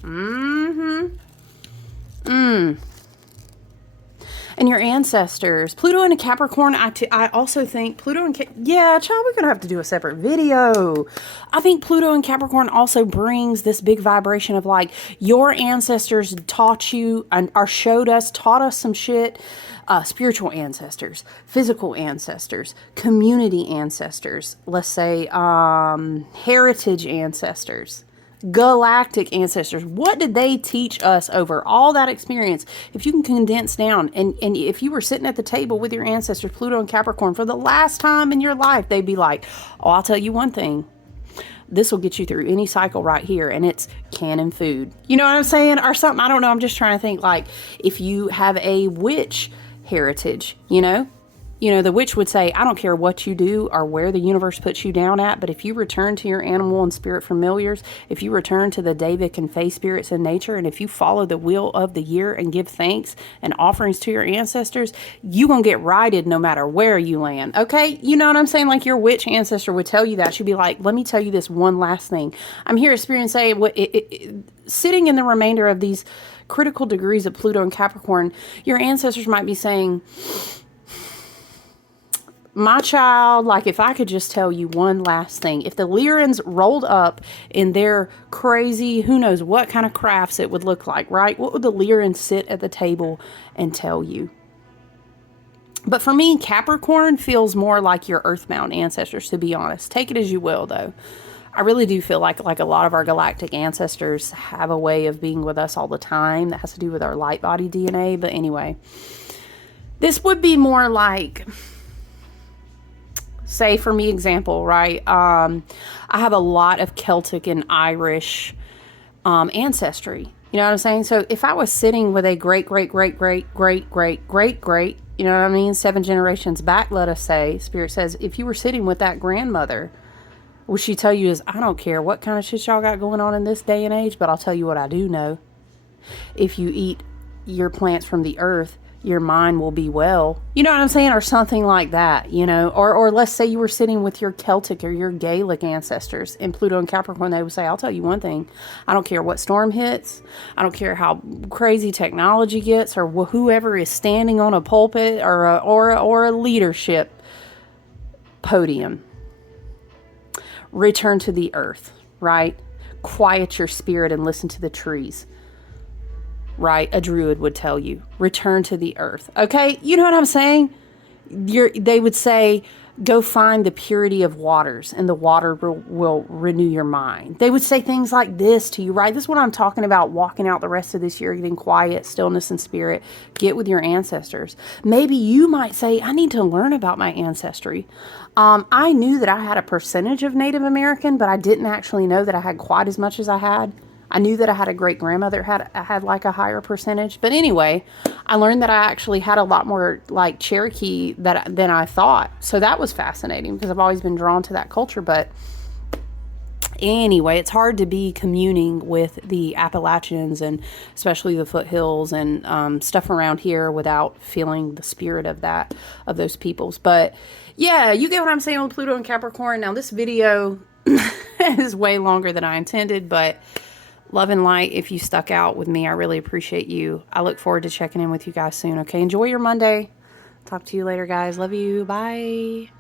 And your ancestors, Pluto and a Capricorn, I also think Pluto and yeah, child, we're gonna have to do a separate video. I think Pluto and Capricorn also brings this big vibration of like your ancestors taught you and taught us some shit. Spiritual ancestors, physical ancestors, community ancestors, let's say heritage ancestors, galactic ancestors. What did they teach us over all that experience? If you can condense down, and if you were sitting at the table with your ancestors, Pluto and Capricorn, for the last time in your life, they'd be like, oh, I'll tell you one thing. This will get you through any cycle right here, and it's canning food. You know what I'm saying? Or something. I don't know. I'm just trying to think, like, if you have a witch heritage, you know, the witch would say, I don't care what you do or where the universe puts you down at, but if you return to your animal and spirit familiars, if you return to the David and Fae spirits in nature, and if you follow the wheel of the year and give thanks and offerings to your ancestors, you gonna get righted no matter where you land. Okay? You know what I'm saying? Like your witch ancestor would tell you that. She'd be like, let me tell you this one last thing. I'm here experiencing sitting in the remainder of these critical degrees of Pluto and Capricorn, your ancestors might be saying, my child, like if I could just tell you one last thing, if the Lyrans rolled up in their crazy, who knows what kind of crafts it would look like, right? What would the Lyrans sit at the table and tell you? But for me, Capricorn feels more like your earthbound ancestors, to be honest. Take it as you will, though. I really do feel like a lot of our galactic ancestors have a way of being with us all the time that has to do with our light body DNA. But anyway, this would be more like, say for me, example, right? I have a lot of Celtic and Irish ancestry. You know what I'm saying? So if I was sitting with a great, you know what I mean? 7 generations back, let us say, Spirit says, if you were sitting with that grandmother, what she tell you is, I don't care what kind of shit y'all got going on in this day and age, but I'll tell you what I do know. If you eat your plants from the earth, your mind will be well. You know what I'm saying? Or something like that, you know? Or let's say you were sitting with your Celtic or your Gaelic ancestors in Pluto and Capricorn, they would say, I'll tell you one thing. I don't care what storm hits. I don't care how crazy technology gets, or whoever is standing on a pulpit or a leadership podium. Return to the earth, right? Quiet your spirit and listen to the trees, right? A druid would tell you, return to the earth. Okay, you know what I'm saying? They would say, go find the purity of waters, and the water will renew your mind. They would say things like this to you, right? This is what I'm talking about, walking out the rest of this year, getting quiet, stillness, and spirit. Get with your ancestors. Maybe you might say, I need to learn about my ancestry. I knew that I had a percentage of Native American, but I didn't actually know that I had quite as much as I had. I knew that I had a great grandmother had like a higher percentage. But anyway, I learned that I actually had a lot more like Cherokee than I thought. So that was fascinating because I've always been drawn to that culture. But anyway, it's hard to be communing with the Appalachians and especially the foothills and stuff around here without feeling the spirit of those peoples. But yeah, you get what I'm saying with Pluto and Capricorn. Now this video is way longer than I intended, but love and light. If you stuck out with me, I really appreciate you. I look forward to checking in with you guys soon. Okay, enjoy your Monday. Talk to you later, guys. Love you. Bye.